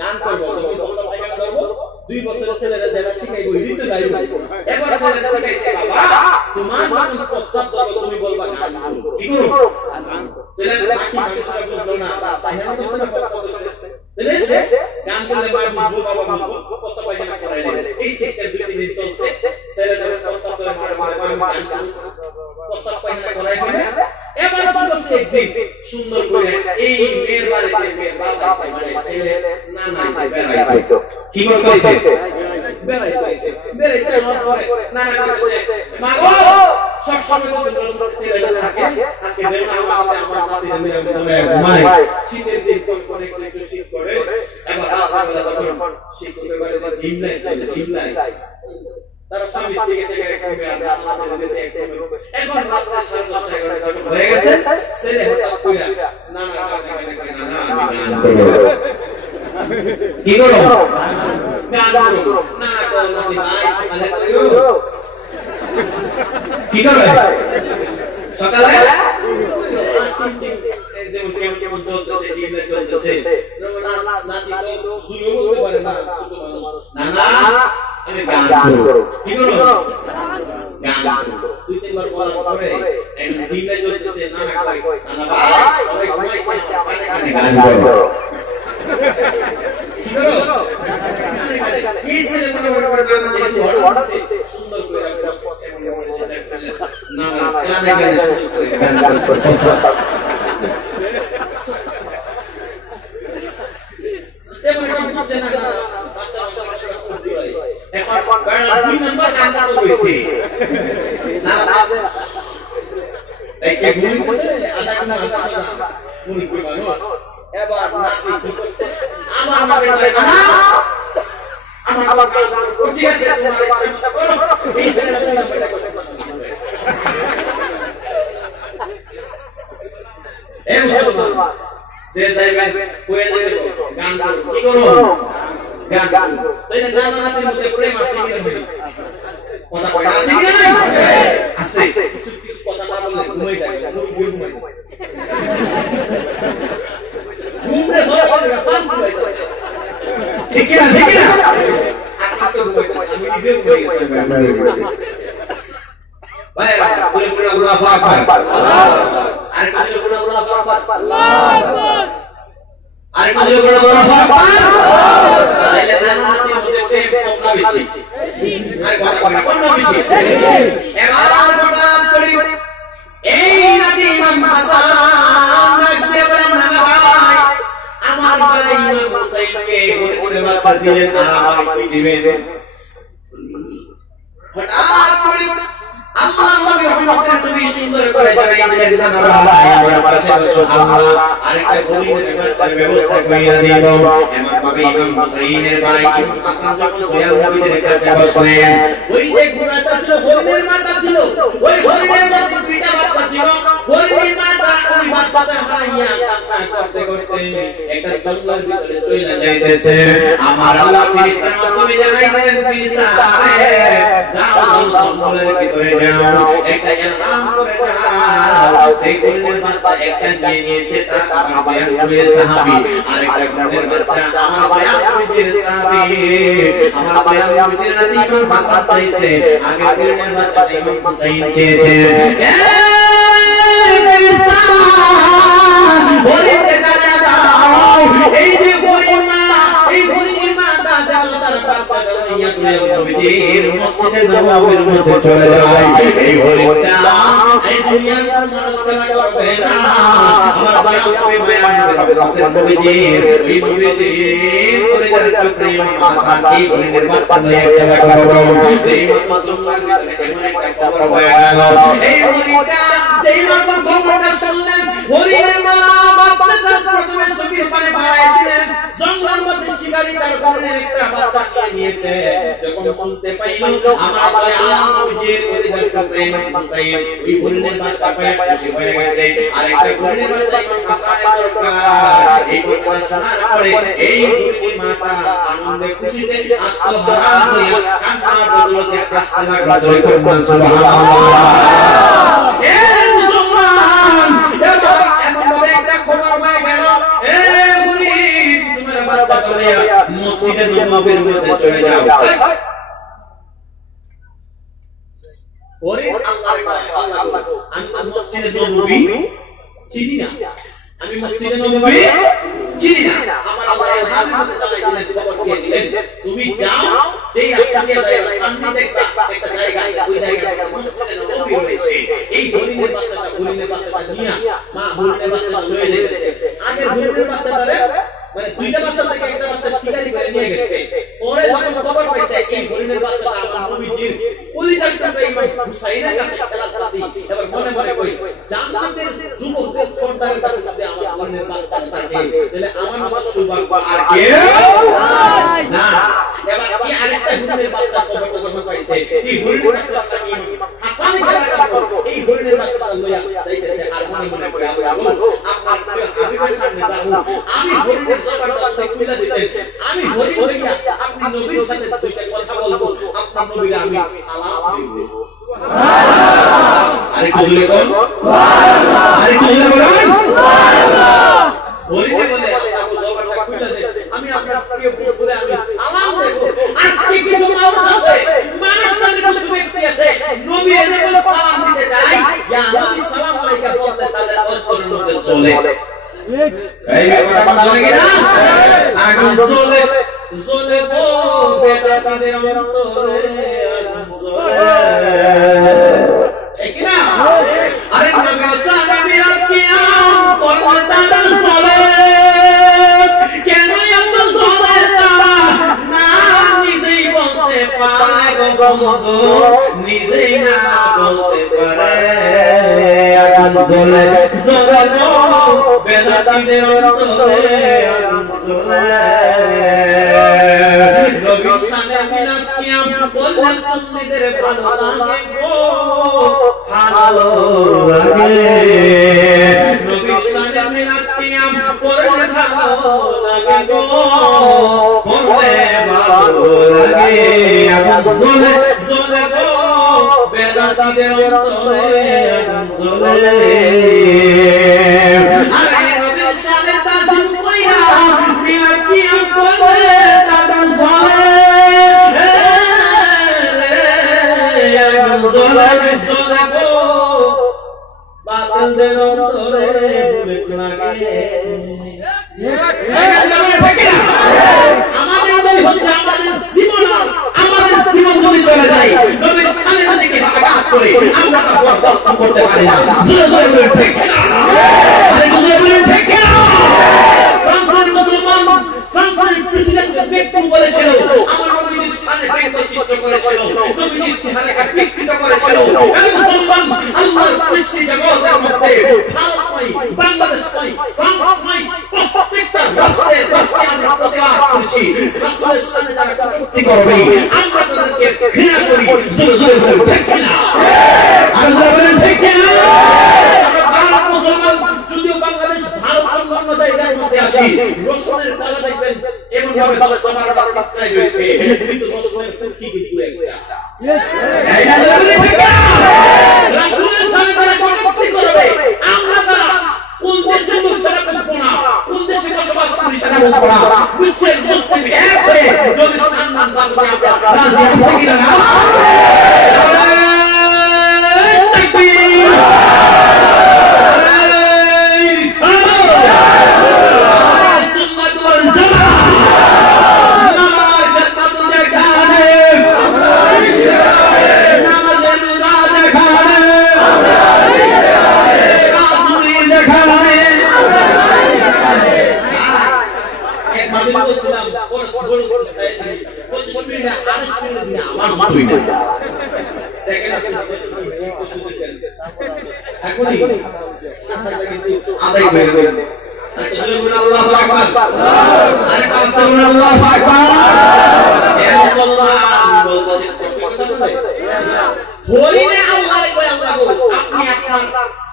গান করব যখন প্রস্তাব পায়খানা ধরবো 2 বছরের ছেলেরা যারা শিখাইবো ঋতু গাইবো এবার ছেলেরা শিখাইছে বাবা তোমার যখন প্রস্তাব ধরবো তুমি বলবা গান করব কি করব গান তাহলে বাকি মানুষরা বুঝলো না পায়খানা দিছে না প্রস্তাব দিছে তাহলে সে গান করলে মা বুঝবো বাবা বুঝবো প্রস্তাব পায়খানা করাইলে এই সিস্টেম 2-3 দিন চলছে ছেলেরা প্রস্তাব ধরে মারে গান প্রস্তাব পায়খানা করাইলে এবার কি করছে একদিন সুন্দর করে এই মেয়ের বাড়িতে মেয়ের বাবা আছে মানে ছেলে না না এসে বেড়াইতো কি করতেছে বেড়াইতে আমার পরে না না কইছে মা গো সব সময় তো ছেলেটা থাকে আজকে দেন আমার সাথে আমার নাতির মেয়ে ঘুমায় শীতের দিন কোন একটু শীত করে এবার রাতবেলা তখন শিক্ষকের বাড়িতে জিম নাই তারা স্বামী স্ত্রী গেছে ঘুমে আর আমাদের দেশে এক রুমে এখন রাত 10:30 11টা হয়ে গেছে ছেলে হঠাৎ কইরা না না আমি গান করব কি করো গান করো না তো নাতি ভাই সকালে কইরো কি করে সকালে যেমন কেমন চলতেছে টিমে চলতেছে নাতি তো জুলুম বলতে পারে না ছোট মানুষ না না আমি গান করব কি করব গান করব দুই তিনবার বলার পরে একদম টিমে চলতেছে না না কই না ভাই সবাই ঘুমাইছে কানে গান করব কি করব এই ছেলে মনে করে না যে ঘর আছে সুন্দর করে রাখছে কেমন বলেছে না না কানে গানে সুন্দর করে গান করতেছে দুই নম্বর গানটা তো হইছে না এই কে ঘুমিয়েছে আধা ঘন্টা মুনি কই মানুষ এবার নাতি কি করছে আমার নাতি কই না আমার গান ঠিক আছে তোমার ইচ্ছা মতো করো এই ছেলেটা দুই নম্বরটা করছে এই মুসলমান যে যাইবেন কইয়া যাবে গান কি করো গান তাই না নানা নাতির মধ্যে প্রেম আছে কি না কথা কয় আছে কি না আছে কিছু কথা না বললে ঘুমাই যায় ঘুমাই ঘুমরে ধরে বলে পাঁচ হইছে ঠিক না আপনি তো ঘুমাইতেছেন আমি নিজে ঘুমাই গেছি ভাই পুরো পুরো আল্লাহু আকবার আর পুরো পুরো আল্লাহু আকবার আল্লাহু আকবার আর পুরো পুরো আল্লাহু আকবার তাহলে নানা নাতির মধ্যে প্রেম কম না বেশি আর কথা কয় কম না বেশি এবার হঠাৎ করে এই নাতি ইমাম হাসান ডাকতে বলেন নানা ভাই আমার ভাই ইমাম হুসাইনকে গরিবের বাচ্চা দিলেন আর আমার কি দিবেন হঠাৎ করে আল্লাহ নবী রহমতের নবী সুন্দর করে জানাই দিলেন নানা ভাই আমার পাশে বসো আল্লাহ আরেকটা গরিবের বাচ্চার ব্যবস্থা কইরা দিব এমন ভাবে ইমাম হুসাইনের ভাই ইমাম হাসান যখন দয়াল নবীর কাছে বসলেন ওই যে ঘোড়াটা ছিল গরিবের মাটা ছিল ওই গরিবের মধ্যে দুইটা বাচ্চা ছিল গরিবের মাটা ওই বাচ্চাটা হারাইয়া কান্না করতে করতে একটা জঙ্গলের ভিতরে চলে যাইতেছে আমার আল্লাহ ফেরেশতার মাধ্যমে জানাই দিলেন ফেরেশতা যাও জঙ্গলের ভিতরে যাও একটা ইলহাম করে দাও সেই গরিবের বাচ্চা একটা নিয়ে নিয়েছে তার আমার বয়ান নবীর সাহাবী আরেকটা গরিবের বাচ্চা আমার বয়ান নবীর সাহাবী আমার বয়ান নবীর নবী ইমাম হাসান পাইছে আগে গরিবের বাচ্চা ইমাম হুসাইন চেয়েছে গরিবকে জানা দাও এই যে গরিব মা এই গরিবের মাটা যেন তার বাচ্চাটা নিয়ে নবীর মসজিদের নববীর মধ্যে চলে যায় এই গরিবটা এই দুনিয়ার কোন মানুষ খেলা করবে না আমার বয়ান নবী বয়ান নবীর এই নবীর করে যার প্রেম আসান এই গরিবের বাচ্চা নিয়ে খেলা করব এই মত জঙ্গলের ভিতরে এমন একটা খবর হয়ে গেল এই গরিবটা যেই মাত্র খবরটা শুনলেন গরিবের মা বাচ্চাটা প্রথমে চোখের পানি বাড়াইছিলেন জঙ্গলের মধ্যে শিকারী তার গরিবের একটা বাচ্চা নিয়েছে যখন শুনতে পাইল আমার দয়াল নবীর করে যার প্রেম হুসাইন ওই গরিবের বাচ্চা পেয়ে খুশি হয়ে গেছে আরেকটা গরিবের বাচ্চা ইমাম হাসানের দরকার এই কথা শোনার পরে এই গরিবের মাতা আনন্দে খুশিতে আত্মহারা হয়ে কান্নার বদলে হাসতে লাগলো জয় করুন সুবহানাল্লাহ এই মুসলমান এবার এমন ভাবে একটা খবর হয়ে গেল এই গরিব তোমার বাচ্চাটা নিয়ে মসজিদে নববীর মধ্যে চলে যাও ওরে আল্লাহ আমি মসজিদে নববী চিনি না আমি মসজিদে নববী চিনি না আমার আল্লাহ হাবিব জানাই দিলেন খবর দিয়ে দিলেন তুমি যাও যেই রাস্তা দিয়ে যাও সামনে দেখবা একটা জায়গা আছে ওই জায়গায় মসজিদে নববী রয়েছে এই গরিবের বাচ্চাটা নিয়ে মা গরিবের বাচ্চাটা লয়ে যাইতেছে আগে গরিবের বাচ্চাটারে মানে দুইটা বাচ্চা থেকে একটা বাচ্চা শিকারি করে নিয়ে গেছে পরে যখন খবর পাইছে এই গরিবের বাচ্চাটা আমার নবীজির পরিচয়টা ইমাম হুসাইনের কাছে খেলার সাথী এবার মনে মনে কই জান্নাতের যুবকদের সর্দারের কাছে যদি আমার গরিবের বাচ্চাটা থাকে তাহলে আমার মতো সৌভাগ্য আর কেউ না এবার কি আরেকটা গরিবের বাচ্চা খবর পাইছে এই গরিবের বাচ্চাটা ইমাম হাসানের খেলা করব এই গরিবের বাচ্চাটা লইয়া যাইতেছে আর মনে মনে কই আল্লাহ আপনার প্রিয় হাবিবের সামনে যাব আমি গরিবের জবানটা আপনি খুলে দিতেন আমি গরিব হইয়া আপনি নবীর সাথে দুইটা কথা বলবো আপনার নবীর আমি সালাম দিব সুবহানাল্লাহ আরে কইলে কোন সুবহানাল্লাহ আরে কইলে বলেন সুবহানাল্লাহ আপনার প্রিয় বলে আমি সালাম দেব আজকে কিছু মানুষ আছে মানুষের কিছু ব্যক্তি আছে নবী যখন সালাম দিতে যায় ইয়া নবী সালাম আলাইকা বলতে তাদের অন্তরের মধ্যে চলে এই কথা বলে কি না আগুন চলে চলে গো বেদাতিদের অন্তরে আগুন চলে ঠিক না আরে নবীর শানে মিরাত কিয়াম করতে তাদের চলে কেন এত চলে তারা না নিজেই বলতে পারে গো বন্ধু নিজেই না বলতে পারে আগুন চলে চলে গো বেদাতিদের অন্তরে আগুন চলে নবীর শানে মিরাত কিয়াম বললে সুন্নিদের ভালো লাগে গো ভালো লাগে নবীর শানে মিলাদ কিয়াম পড়লে ভালো লাগে গো পড়লে ভালো লাগে আগুন জ্বলে জ্বলে গো বেদাতিদের অন্তরে আগুন জ্বলে আরে নবীর শানে তাজিম কইরা মিলাদ কিয়াম পড়লে তাদের জ্বলে আগুন জ্বলে জ্বলে গো বাতিলদের অন্তরে বুলেট লাগে আমাদের নবী হচ্ছে আমাদের জীবন আমাদের জীবন যদি চলে যায় নবীর শানে থেকে আঘাত করে আমরা তা বরদাস্ত করতে পারি না জোরে জোরে বলে ঠিক না আরে জোরে বলে ঠিক না ফ্রান্সের মুসলমান ফ্রান্সের প্রেসিডেন্ট বেকু বলেছিল আমার নবীর শানে ব্যঙ্গচিত্র করেছিল নবীর চেহারাকে বিকৃত করেছিল এই মুসলমান আল্লাহর সৃষ্টি জগতের মধ্যে ভারত নয় বাংলাদেশ নয় ফ্রান্স নয় প্রত্যেকটা রাষ্ট্রে রাষ্ট্রে আমরা প্রতিবাদ করেছি রাসূলের সামনে যারা কটূক্তি করবে আমরা তাদেরকে ঘৃণা করি জোরে জোরে বলে ঠিক না আর জোরে বলে ঠিক না আমরা ভারত মুসলমান যদিও বাংলাদেশ ভারত অন্যান্য জায়গার মধ্যে আছি রসুলের পালা দেখবেন এমন ভাবে 10 12টা চিত্রায় রয়েছে কিন্তু রসুলের ফুলকি কিন্তু একটা এই না বলে ঠিক না রাসূলের সামনে যারা কটূক্তি করবে আমরা তারা কোন দেশের লোক সেটা বুঝবো না কোন দেশে বসবাস করি সেটা বুঝবো না বিশ্বের মুসলিম এক হয়ে নবীর সম্মান বাঁচতে আমরা রাজি আছি কিনা না তাকবীর সুন্নাত ওয়াল জামাত নামাজ জান্নাত দেখানে নামাজ রোজা দেখানে রাসূলি দেখানে এক মাবিল বলছিলাম কোর্স বড় বড় খাইছি 25 মিনিট 28 মিনিট দিয়ে আমার হতই না দেখেন আসলে এখনই না থাকলে কিন্তু আদায় হয়ে যাবে আল্লাহু আকবার আরে কাসম আল্লাহু আকবার হে মুসলমান বলতেছেন কথা বলে হরিনে আল্লাহরে কই আল্লাহ গো আপনি আপনার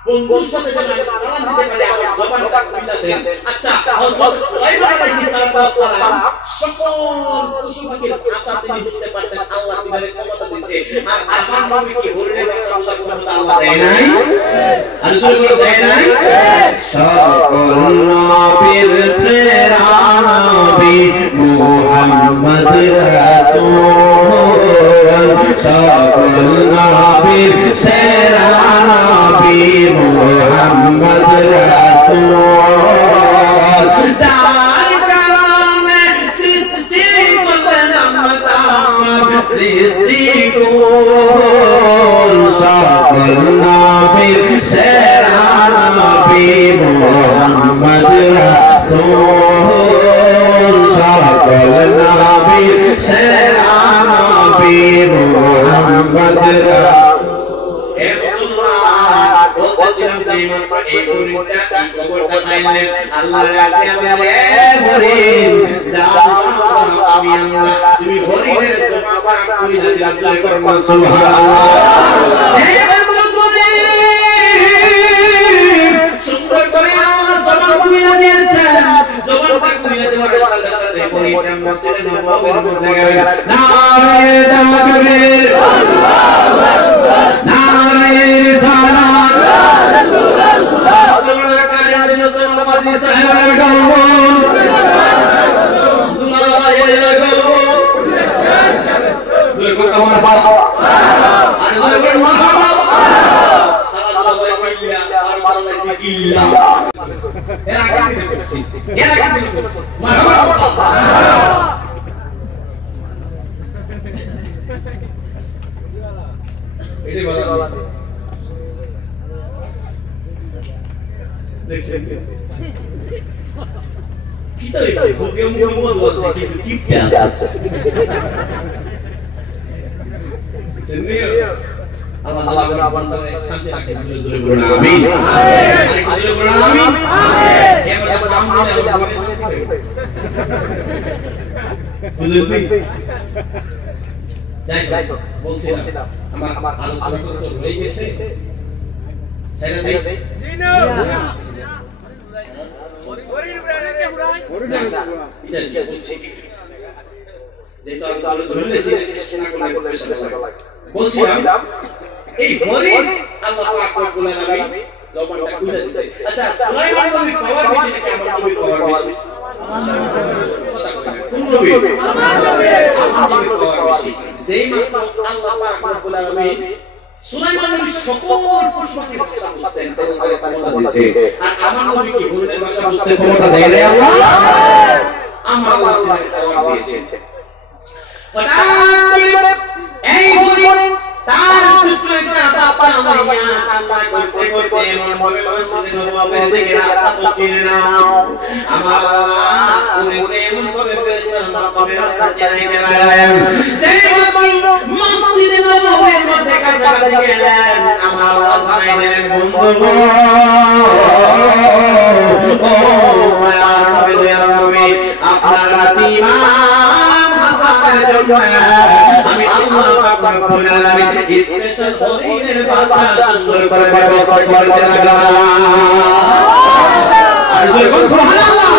বন্ধুর সাথে যেন সালাম দিতে পারি আমার জবানটা খুলে দেন আচ্ছা হযরত সুলাইমান আলাইহিস সালাম সকল পশু পাখির ভাষা তিনি বুঝতে পারতেন আল্লাহ তিনারে ক্ষমতা দিয়েছে আর আমার নবী কি হরিনের ভাষা বলার ক্ষমতা আল্লাহ দেয় নাই আর তুমি বলো দেয় নাই সকল নবীর প্রেরণা নবী মুহাম্মদ রাসূল সকল নবীর সেরা নবী মুহাম্মদ রাসূল যার কারণে সৃষ্টি করলেন আল্লাহ সৃষ্টি কোন সকল নবীর সেরা নবী মুহাম্মদ রাসূল সকল নবীর সেরা নবী মুহাম্মদ রাসূল হে মুসলমান বলছিলাম যে মাত্র এই হরিণটা এই খবরটা পাইলেন আল্লাহর রাখে আমারে হরিণ যাও আমি আল্লাহ তুমি হরিণের জবানটা কইলা দিলাম জয় করুন সুবহানাল্লাহ হে সুন্দর করে আল্লাহ জবান কইলা দিয়েছেন জবানটা কইলা দেওয়ার সাথে সাথে হরিণটা মসজিদে নববীর মধ্যে গেল নারে তাকবীর আল্লাহু আকবার নারে রিসালাত ইয়া রাসূলুল্লাহ তোমরা কারে মুসলমান সাহেবের গমন এটাই বলা দেখছেন কি তো এটা বুকে মুখ বলছে কিন্তু কিপটে আছে শুনিও আল্লাহ তাআলা বান্দারে শান্তি রাখেন জোরে জোরে বলুন আমিন জোরে বলুন আমিন এবার নাম নিয়ে আমরা বুঝলেন যাই বলছিলাম আমার আলোচনা তো হয়ে গেছে সাইরা দেই জি না বলছিলাম এই গরিব আল্লাহ পাক রব্বুল আলামিন জবানটা খুলে দিয়েছে আচ্ছা সুলাইমান নবীর পাওয়ার বেশি নাকি আমার নবীর পাওয়ার বেশি কোন নবী আমার নবীর পাওয়ার বেশি যেই মাত্র আল্লাহ পাক রব্বুল আলামিন সুলাইমান নবী সকল পশুপাখির ভাষা বুঝতেন আল্লাহর ক্ষমতা দিয়েছে আর আমার নবী কি গরুদের ভাষা বুঝতে ক্ষমতা দেয় না আল্লাহ আমার আল্লাহ পাওয়ার দিয়েছে এই গরিব তার ছোট্ট একটা বাচ্চা মাইয়া কান্না করতে করতে এমন ভাবে মসজিদে নববীর দিকে রাস্তা তো চিনে না আমার আল্লাহ গরিবকে এমন ভাবে ফেরেশতার মাধ্যমে রাস্তা চিনাইতে লাগলেন যেই মসজিদে নববীর মধ্যে কাছাকাছি গেলেন আমার আল্লাহ জানাই দিলেন বন্ধু ও মায়ার নবী দয়ার নবী আপনার নাতি ইমাম হাসানের জন্য আমি আল্লাহ পাক রব্বুল আলামিন স্পেশাল হরিণের বাচ্চা সুন্দর করে ব্যবস্থা করতে লাগলাম আর বলুন সুবহানাল্লাহ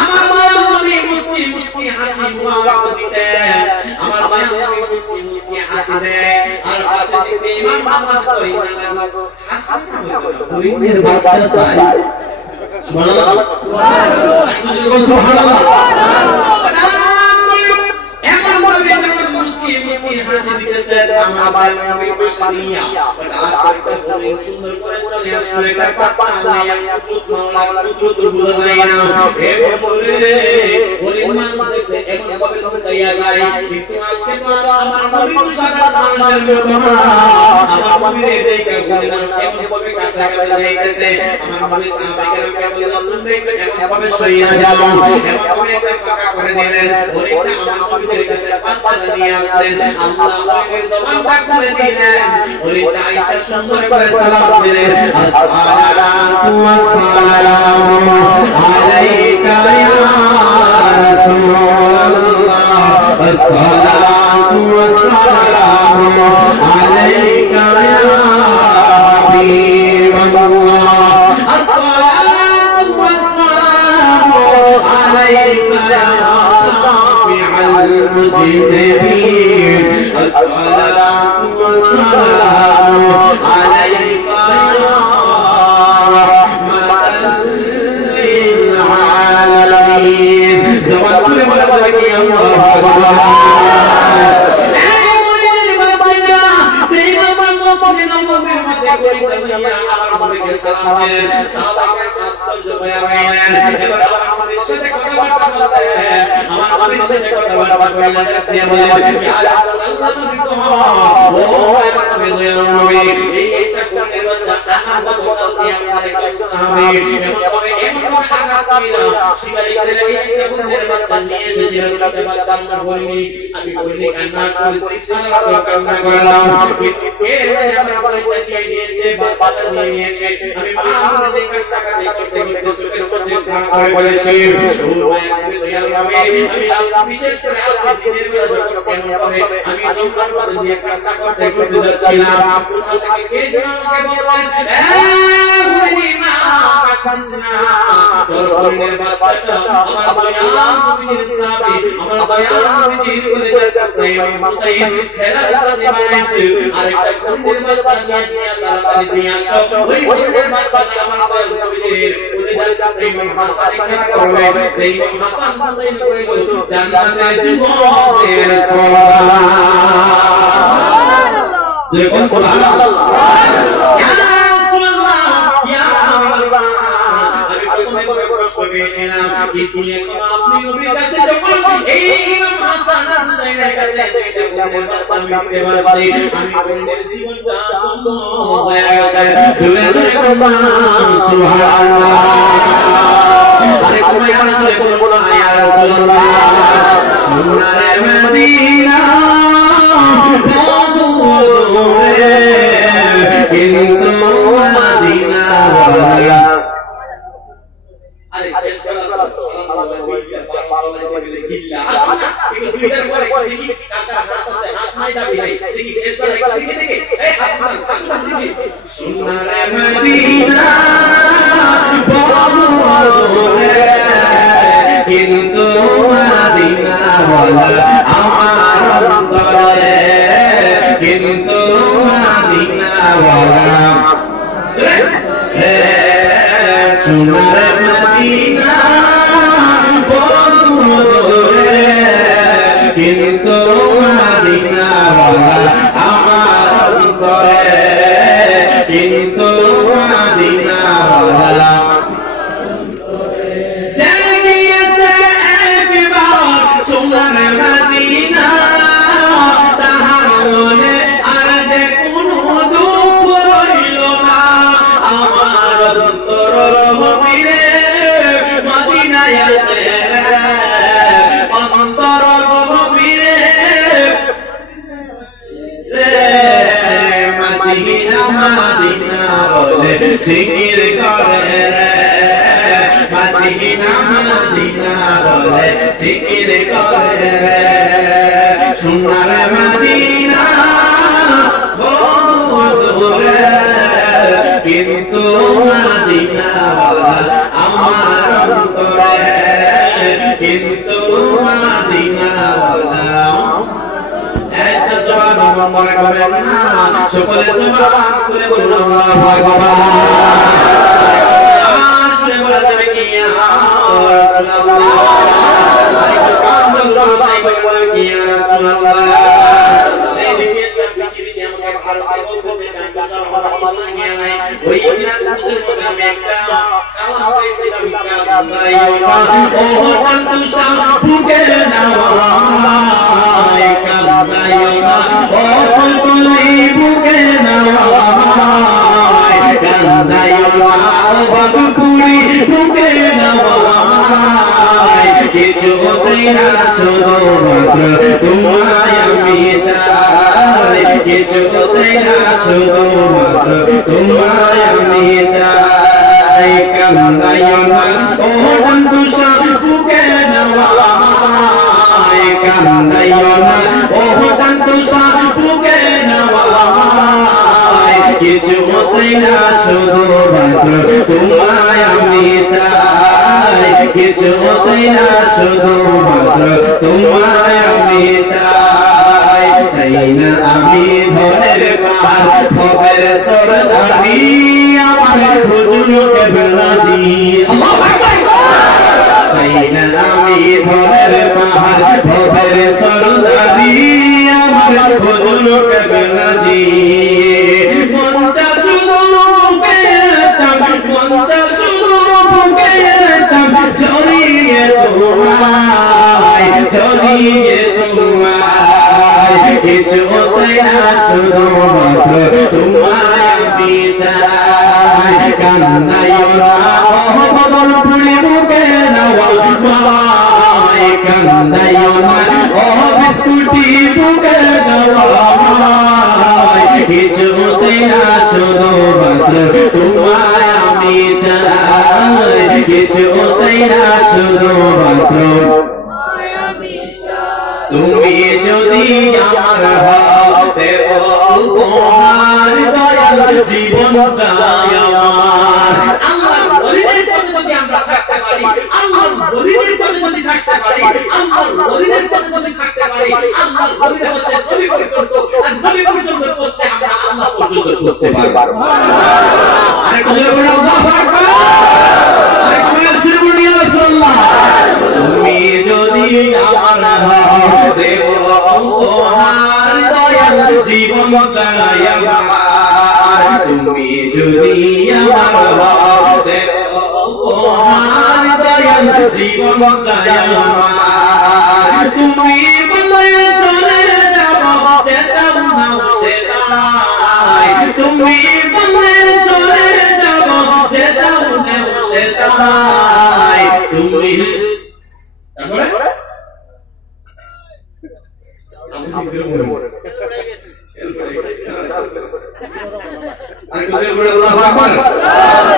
আমার মায়ের নবী মুস্কি মুস্কি হাসি মুবারক দিতেন আমার মায়ের নবী মুস্কি মুস্কি হাসি দেয় আর পাশে দিতে ইমাম হাসান কইনা লাগলো হাসি না হরিণের বাচ্চা চাই সুবহানাল্লাহ সুবহানাল্লাহ হাসি দিতেছেন আমার নবী পাশে নিয়া আর একটা হরিণ সুন্দর করে চলে আসলো একটা বাচ্চা নিয়ে কুতুব মাওলা কুতুব বুঝা যায় না এভাবে হরিণ মান দেখতে এমন ভাবে তাইয়া যায় কিন্তু আজকে তো আমার নবী সাধারণ মানুষের মতো না আমার নবীর দেখে হরিণ এমন ভাবে কাছে কাছে যাইতেছে আমার নবী সাহাবায়ে কেরাম বললেন তোমরা একটু এমন ভাবে সইয়া যাও এমন ভাবে একটা ফাঁকা করে দিলেন হরিণটা আমার নবীর কাছে বাচ্চাটা নিয়ে আসলেন আল্লাহ ওই জবানটা খুলে দিলেন হরিণটা আয়েশা সুন্দর করে সালাম দিলেন আসসালাতু ওয়াসসালামু আলাইকা ইয়া রাসূলুল্লাহ আসসালাতু ওয়াসসালামু আলাইকা ইয়া হাবিবাল্লাহ আসসালাতু ওয়াসসালামু আলাইকা ইয়া শাফি'আল মুজনিবিন الصلاة والسلام عليك يا رحمة للعالمين زوال كل ملك يا বিশেষ করে আজকে দিনের বেলা যখন কেন হবে আমি জঙ্গল মধ্যে দিয়ে কান্না করতে করতে যাচ্ছিলাম কোথা থেকে কে যেন আমাকে বললেন হরিণা কাঁদিস না তোর হরিণের বাচ্চাটা আমার দয়াল নবীর সাথে আমার দয়াল নবীর করে যাচ্ছে প্রেম হুসাইন খেলার সাথে বানাইছে আরেকটা হরিণের বাচ্চা নিয়ে তাড়াতাড়ি দিয়ে আসো ওই হরিণের বাচ্চাটা আমার দয়াল নবীর করে যাচ্ছে প্রেম হাসান খেলা করবে সেই হাসান হুসাইন কইলো জান্নাতে যুবকের সুবহানাল্লাহ দেখুন সুবহানাল্লাহ ইয়া রাসূলুল্লাহ ইয়া হাবিবাল্লাহ আমি মনে মনে কষ্ট পেয়েছিলাম কিন্তু এখন আপনি নবীর কাছে যখন এই ইমাম হাসান আর হুসাইনের কাছে এটা বলে বাচ্চা মিটতে পারছি আমি করিমের জীবনটা ধন্য হয়ে গেছে জুড়ে জুড়ে সুবহানাল্লাহ আরে কোমা ইয়া রাসূল বলো ইয়া রাসূলুল্লাহ সোনারে মদিনা বদুরে কিন্তু মদিনা ওয়ালা আরে শেষ বেলা সালাম আলাইহি ওয়া গিল্লা আসনা একটু দুইটার পরে দেখি কাকা হাত আছে হাত নাই দাবি নাই দেখি শেষ বেলা দেখি দেখি এই হাত দেখি সোনারে মদিনা বদুরে কিন্তু মদিনা ওয়ালা আমার অন্তরে কিন্তু মদিনা ওয়ালা সোনার মদিনা বদুরে কিন্তু মদিনা ওয়ালা আমার অন্তরে কিন্তু মদিনা ওয়ালা জিকির করে রে মদিনা মদিনা বলে জিকির করে রে সোনার মদিনা বদুরে কিন্তু মদিনা ওয়ালা আমার অন্তরে কিন্তু মদিনা ওয়ালা একটা জবান মনে করেন না সকলে জবান খুলে বলুন আল্লাহু আকবার আসলে বলা যাবে কি ইয়া রাসূলুল্লাহ আরেকটু কান বলুন সেই বলা কি ইয়া রাসূলুল্লাহ এই রিকোয়েস্টটা বেশি বেশি আমাকে ভারতে বলতেছে কারণ কথা আমার লাগে নাই ওই দিন মুসলিম মধ্যে আমি একটা কালাম পেয়েছিলাম কান্দাইওনা ও কন্তুসা বুকে নাওয়া কান্দাইওনা ও কন্তুলি বুকে নাওয়া কান্দাইওনা ও বাবুপুরি বুকে নাওয়া কিছু চাই না শুধুমাত্র তোমায় আমি চাই কিছু চাই না শুধুমাত্র তোমায় আমি চাই কান্দাইওনা ও কন্তুসা বুকে নাওয়া কান্দাইওনা ও কন্তুসা বুকে নাওয়া কিছু চাই না শুধুমাত্র তোমায় আমি চাই কিছু চাই না শুধুমাত্র তোমায় আমি চাই চাই না আমি ধনের পাহাড় ভবের সরদারি আমার হুজুর কেবলাজি আল্লাহু আকবার চাই না আমি ধনের পাহাড় ভবের সরদারি আমার হুজুর কেবলাজি মনটা শুধু বুকে মনটা শুধু বুকে জড়িয়ে তোমায় জড়িয়ে তোমায় কিছু চাই না শুধুমাত্র তোমায় আমি চাই কান্দাইওনা ও বদল ফুলি বুকে নাওয়া মায় কান্দাইওনা ও বিস্কুটি বুকে নাওয়া কিছু চাই না শুধুমাত্র তোমায় আমি চাই কিছু চাই না শুধুমাত্র তুমি যদি আমার হও দেব উপহার দয়াল জীবনটা আমার আল্লাহর ওলিদের পথে যদি আমরা থাকতে পারি আল্লাহর ওলিদের পথে যদি থাকতে পারি আল্লাহর ওলিদের পথে যদি থাকতে পারি আল্লাহর ওলিদের হচ্ছে নবী পর্যন্ত আর নবী পর্যন্ত পৌঁছতে আমরা আল্লাহ পর্যন্ত পৌঁছতে পারবো আরে বলুন আল্লাহু আকবার আরে কোন শুরু নিয়ে রাসূলুল্লাহ তুমি যদি আমার হও দেব উপহার দয়াল জীবন চাই আমার তুমি যদি আমার হও দেব উপহার জীবন আমার তুমি বলে চলে যাব যেতাম না সেটাই তুমি বলে চলে যাব যেতাম না সেটাই তুমি তারপরে আমি নিজের মনে আল্লাহু আকবার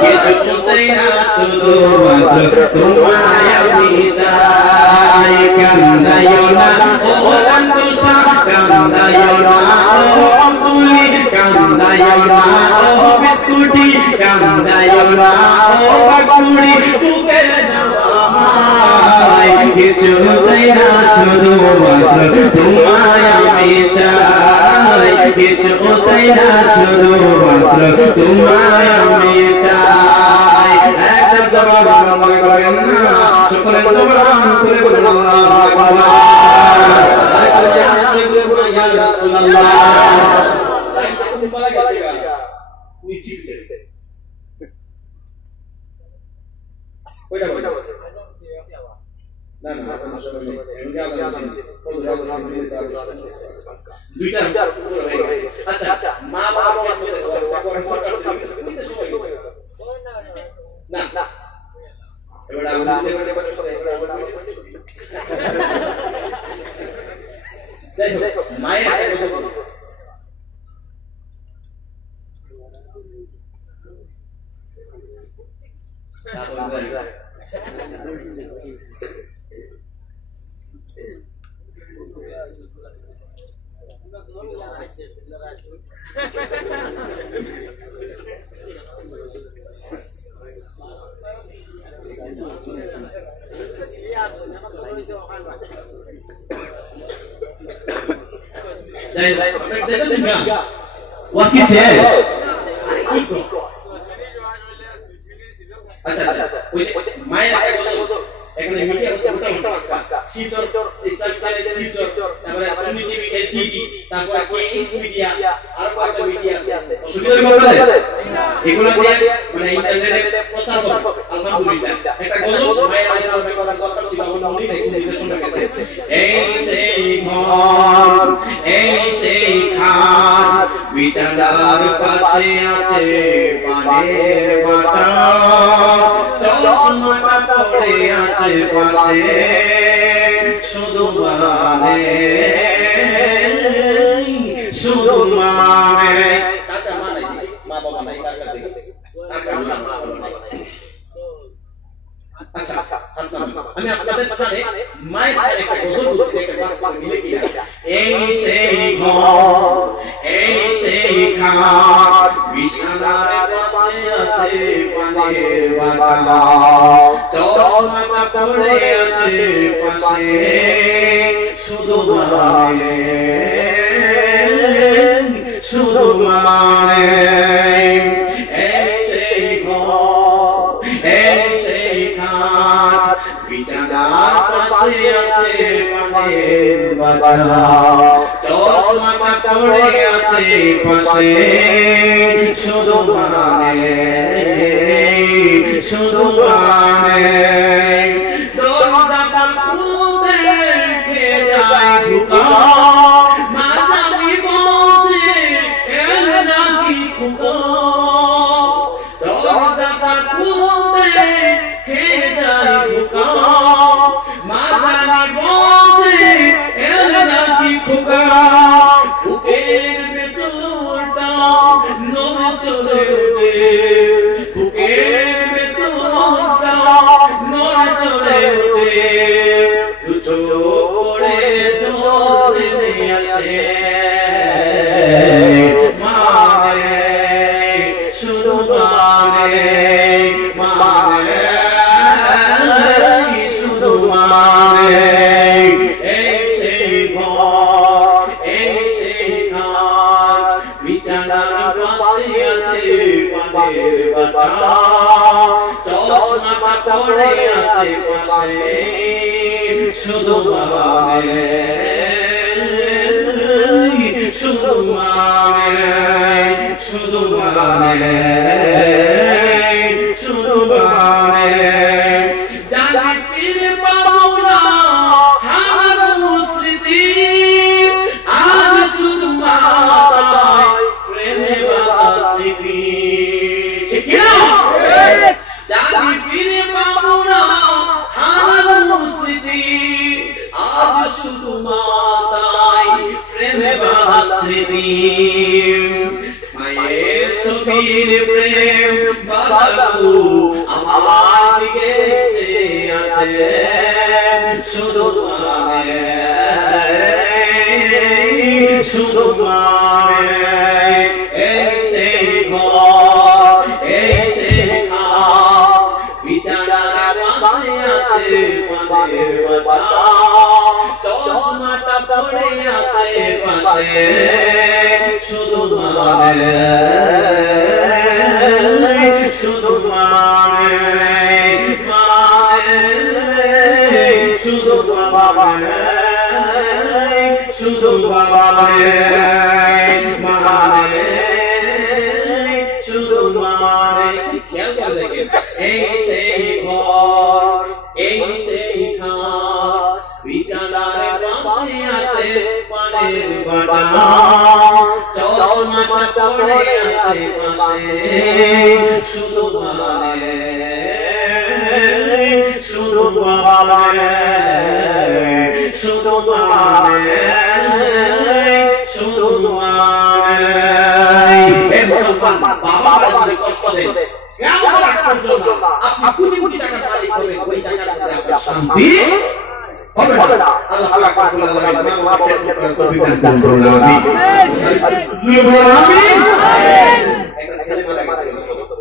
কিছু চাই না শুধু মাত্র তোমায় আমি চাই কান্দায়ো না ও অন্তসা কান্দায়ো না ও তুলি কান্দায়ো না ও বিস্কুটি কান্দায়ো না ও বাকুড়ি বুকে নামাই কিছু চাই না শুধু মাত্র তোমায় আমি চাই কিছু চাই না শুধু মাত্র তোমায় আমি চাই একটা জবান মনে করেন না সকলে জবান করে বলুন আল্লাহু আকবার ইয়া রাসূলুল্লাহ তাই তুমি বলা গেছে নিশ্চিত ওইটা না না আসলে এমনি আলাদা ছিল দুইটা উপরে হয়ে গেছে আচ্ছা মা বাবার মধ্যে ওয়াসা করার দরকার ছিল কিন্তু সবাই না না এবার আমাদের দেখো মায়ের কথা ওয়াসি শেষ কি কো আচ্ছা ওই মায়ের আগে বলো এখানে মিডিয়া মোটা শিলচর ইসলামিক চ্যানেল শিলচর তারপরে সুনি টিভি এলটিডি তারপরে কেএস মিডিয়া আর কয়েকটা মিডিয়া আছে অসুবিধা হবে না এগুলো দিয়ে মানে ইন্টারনেটে প্রচার হবে আলহামদুলিল্লাহ একটা গজল মায়ের আগে আমরা করার দরকার ছিল আমরা মনে নাই কোন দিকে শুনে গেছে এই সেই ঘর এই সেই খাট বিছানার পাশে আছে পানের বাটা চশমাটা পড়ে আছে পাশে শুধু মানে কাকা মানে মা বাবা নাই কাকা দেখে কাকা মা বাবা নাই আচ্ছা আমি আপনাদের সামনে মায়ের সাথে একটা গজল বলছি একটা বাক্য মিলে কি এই সেই ঘর এই সেই খাট বিছানার পাশে আছে পানের বাটা চশমাটা পড়ে আছে পাশে শুধু মানে এই সেই ঘর এই সেই খাট বিছানার পাশে আছে পানের বাটা চশমাটা পড়ে আছে পাশে শুধু মানে দরজাটা খুলতে কে যায় ঢুকা মাদামি বলছে এল নাকি খুকা দরজাটা খুলতে কে যায় ঢুকা মাদামি বলছে এল নাকি খুকা বুকের ভেতরটা নড়ে চলে ওঠে বুকের ভেতরটা নড়ে চলে ওঠে দু চোখ পড়ে জল নেমে আসে মানে শুধু মানে শুধু মানে এই সেই ঘর এই সেই খাট বিছানার পাশে আছে পানের বাটা চশমাটা পড়ে আছে পাশে শুধু মানে শুধু মানে জানি ফিরে পাবো না হারানো স্মৃতি আজ শুধু মাতাই প্রেমে বাঁধা স্মৃতি মায়ের ছবির প্রেম বাঁধাবো আমার দিকে চেয়ে আছে শুধু মানে শুধু মানে এই সেই ঘর এই সেই খাট বিছানার পাশে আছে পানের বাটা চশমাটা পড়ে আছে পাশে শুধু মানে শুধু মানে মানে শুধু মানে শুধু মানে মানে শুধু মানে খেয়াল করে দেখেন এই সেই ঘর এই সেই খাট বিছানার পাশে আছে পানের বাটা চশমাটা পড়ে আছে পাশে শুধু মানে শুধু মানে শুধু মানে শুধু মানে এই মুসলমান বাবা কষ্ট দেন কেমন পর্যন্ত আপনি কোটি কোটি টাকা মালিক হবেন ওই টাকার মধ্যে আপনার শান্তি হবে না আল্লাহ রাব্বুল আলামিন আমাদের খেদমত করার তৌফিক দান করুন আমিন আমিন একটা ছেলে মারা গেছে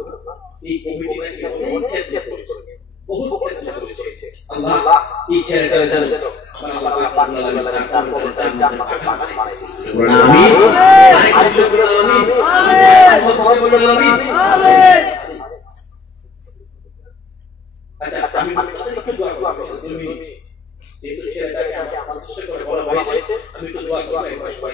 এই কমিটি নাকি বহুত খেদমত করেছে বহুত খেদমত করেছে আল্লাহ এই ছেলেটার জন্য আমার আল্লাহ রাব্বুল আলামিন তার কবরে জান্নাতে পাঠান আমিন আমিন আমিন আমিন আচ্ছা আমি একটু দোয়া করব 2 মিনিট যেহেতু ছেলেটাকে আমার উদ্দেশ্য করে বলা হয়েছে আমি একটু দোয়া করব একবার সবাই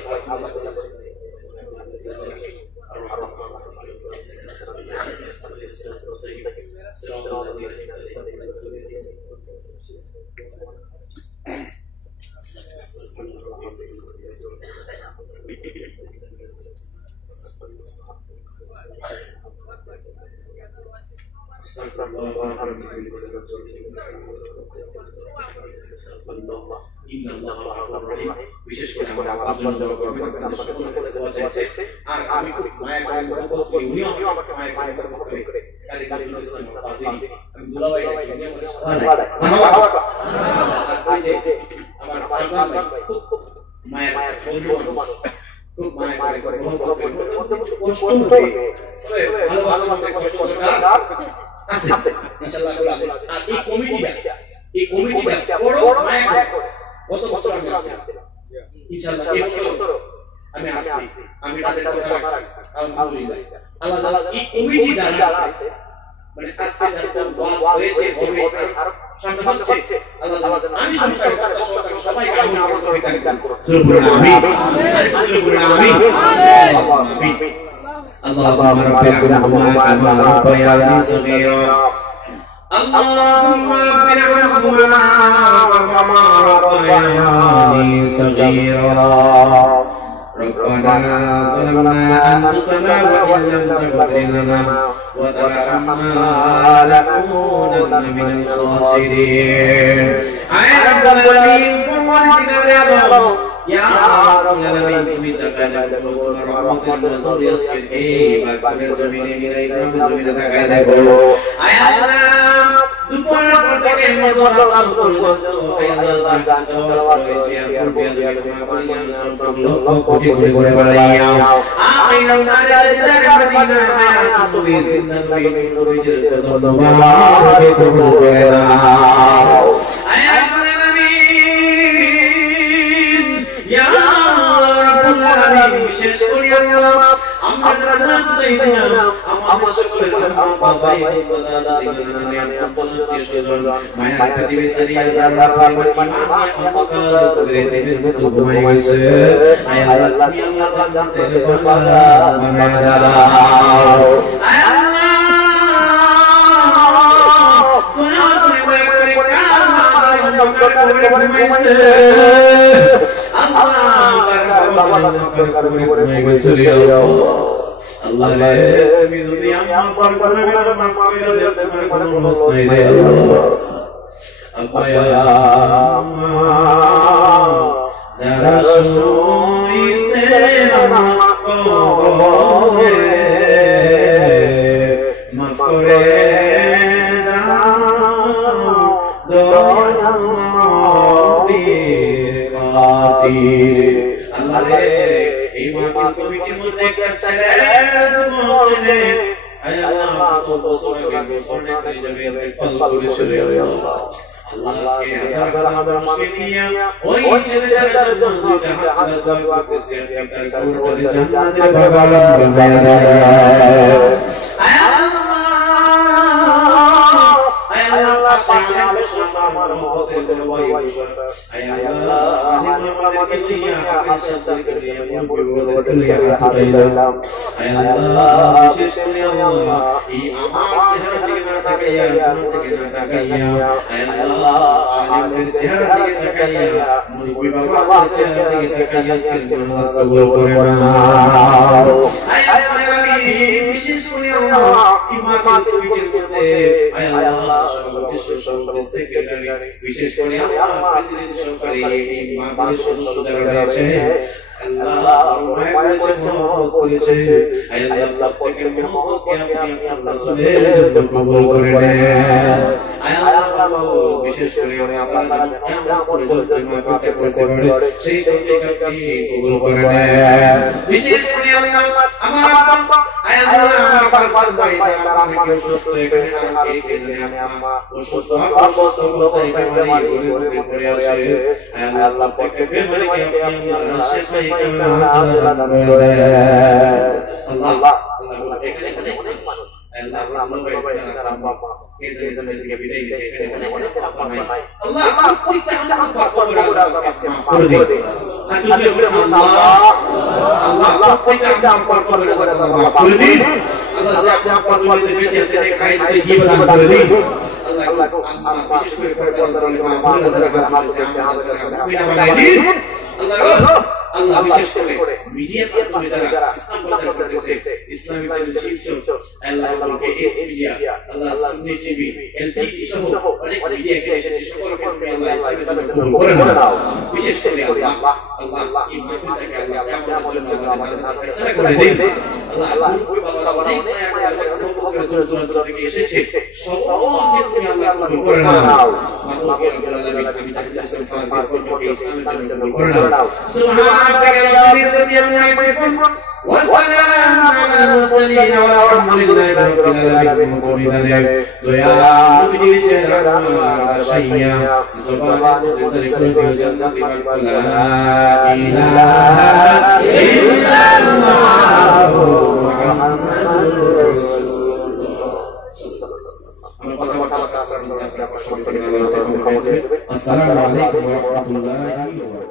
বিশেষ করে আমার জন্য দোয়া করবেন দোয়া চাইছে আর আমি খুব মায়া করে মহব্বত করি উনিও আমাকে মায়া করে মহব্বত করে কারি কাজী ইসলাম বাদিনী আমি দুলাভাই ডাকি উনি আমাকে সাদা দেয় আর যে আমার ফারজান ভাই খুব মায়া বন্ধু মানুষ খুব মায়া করে মহব্বত করে কষ্ট হয় ভালোবাসার মধ্যে কষ্ট দরকার আছে ইনশাআল্লাহ আর এই কমিটিটা বড় মায়া করে কত বছর আমি আসছি ইনশাআল্লাহ এই বছর আমি আসছি আমি তাদের কথা রাখছি আলহামদুলিল্লাহ আল্লাহ তাআলা এই কমিটি দ্বারা আছে মানে আজকে যখন ওয়াজ হয়েছে হবে আর সামনে হচ্ছে আল্লাহ তাআলা আমি সরকার সবাই কামনা করতে দান করুন সুবহানাল্লাহ আমিন সুবহানাল্লাহ আমিন আমিন اللهم رب ارحمهما كما ربياني صغيرا اللهم رب ارحمهما كما ربياني صغيرا ربنا ظلمنا أنفسنا وإن لم تغفر لنا وترحمنا لنكونن من الخاسرين يا رب العالمين قوتنا يا رب العالمين তুমি তাকায় দেখো তোমার রহমতের নজর আজকে এই বাকরের জমিনে মিলাই গ্রামের জমিনে তাকায় দেখো আয় আল্লাহ দুপুরের পর থেকে মধ্যরাত পর্যন্ত আয় আল্লাহ জান তেলাওয়াত করেছি আর বিয়াদবি ক্ষমা করিয়া সব লক্ষ কোটি কোটি করে বাড়াইয়া আমিন নারে দিদার মদিনা হায়াত তুমি জিন্দা নবীর কদম মুবারকে কবুল করে দাও আয় রাব্বুল আলামিন ইয়া রাব্বুল আলামিন বিশেষ করে আল্লাহ আমরা রাজাত দেইনা আমাদের সকলের আম্মা বাবা দাদা দিগনা আত্মীয় স্বজন মায়ের প্রতিবেশী যারা পরিবার ইমান অন্ধকার করে দেবের মতো ঘুমাই গেছে আয় আল্লাহ তুমি আল্লাহ জান্নাতের বাংলা বানায়া দাও আয় আল্লাহ দয়া করে কার মাথায় অন্ধকার করে ঘুমাইছে আল্লাহ বাবা অন্ধকার করে ঘুমাই গেছে আল্লাহ আল্লাহ রে তুমি যদি আমার গুনাহগার মাফ করে দাও তোমার কোনো লস নাই রে আল্লাহ আল্লাহ যারা শুইছে আমার কবরে মাফ করে দাও দয়াল নবীর খাতিরে আল্লাহ রে এই মাহফিল কমিটির মধ্যে একটা ছেলে আয় আল্লাহ কত বছর আগে বছর না করে যাবে কল করেছিল আল্লাহ আল্লাহ আজকে হাজার হাজার মানুষকে নিয়ে ওই ছেলেটার জন্য দুইটা হাত তুলে দোয়া করতেছে আপনি তার কবরে জান্নাতের বাগান বানায়া দেন আয় আল্লাহ পাশে আলো আমার মহব্বতের দরবারে বসে আয় আল্লাহ আলিম আমাদেরকে নিয়ে হাফেজ সাহেবকে নিয়ে এমন বিপদের নিয়ে হাত উঠাইলাম আয় আল্লাহ বিশেষ করে আল্লাহ এই আমার চেহারা দিকে না তাকাইয়া মন দিকে না তাকাইয়া আয় আল্লাহ আলিমের চেহারা দিকে তাকাইয়া মুরব্বি বাবার চেহারা দিকে তাকাইয়া আজকের মোনাজাত কবুল করে নাও আয় আল্লাহ আমিন বিশেষ করে আল্লাহ এই মাহফিল কমিটির মধ্যে আয় আল্লাহ সভাপতি সভাপতি সেক্রেটারি বিশেষ করে আল্লাহ প্রেসিডেন্ট সহকারী এই মাহফিলের সদস্য যারা রয়েছে আল্লাহ রহমত করেছে মহব্বত করেছে আয় আল্লাহ প্রত্যেকের মহব্বতকে আপনি আপনার রাসূলের জন্য কবুল করে নেন আয় আল্লাহ বিশেষ করে আপনারা কেমন করে যদি মাহফিলটা করতে পারে সেই তৌফিক আপনি কবুল করে নেন বিশেষ করে আল্লাহ আমার আব্বা আয় আল্লাহ আমার ফারফার ভাই তারা অনেক অসুস্থ এখানে আমাকে কেনে আম্মা অসুস্থ অবস্থায় বিমারি ঘরে পড়ে আছে আয় আল্লাহ প্রত্যেক বিমারিকে আপনি আল্লাহ শিফা আল্লাহ এখানে অনেক মানুষ আল্লাহ বাবা এই জন্য থেকে বিদায় দিয়েছে এখানে অনেক বাবা নাই আল্লাহ প্রত্যেকটা বাবা কবর আছে করে দিন আল্লাহ প্রত্যেকটা বাবা কবর আছে আল্লাহ করে দিন আল্লাহ যে আপনি আপনার দুনিয়াতে বেঁচে আছেন খাই দিতে গিয়ে দান করে দিন আল্লাহ বিশেষ করে পর্দার মা বোনেরা যারা হাত তুলেছে আমাদের মুমিনা বানাই দিন আল্লাহ আল্লাহ বিশেষ করে মিডিয়া মাধ্যমে যারা ইসলাম প্রচার করতেছে ইসলামিক চ্যানেল শিক্ষক আল্লাহকে এস মিডিয়া আল্লাহ সুন্নি টিভি এলটিটি সহ অনেক মিডিয়া কে এসেছে সকলকে তুমি আল্লাহ ইসলামের জন্য কবুল করে নাও বিশেষ করে আল্লাহ এই মাহফিলটাকে আল্লাহ কিয়ামতের জন্য আমাদের মাঝে ফয়সালা করে দিন আল্লাহ মুরব্বি বাবারা অনেক দূর থেকে এসেছে সকলকে তুমি আল্লাহ কবুল করে নাও মাহবুবকে রব্বুল আলামিন আমি জাহিদ ইসলাম ফারদের কণ্ঠকে ইসলামের জন্য কবুল করে নাও সুবহান والسلام على المرسلين والحمد لله رب العالمين দয়া নবীর চেহারা শাইয়া জবানের মধ্যে জারি করে দিও জান্নাতি বালা ইলাহা ইল্লাল্লাহ মুহাম্মাদুর রাসূলুল্লাহ আসসালামু আলাইকুম ওয়া রাহমাতুল্লাহি ওয়া বারাকাতুহু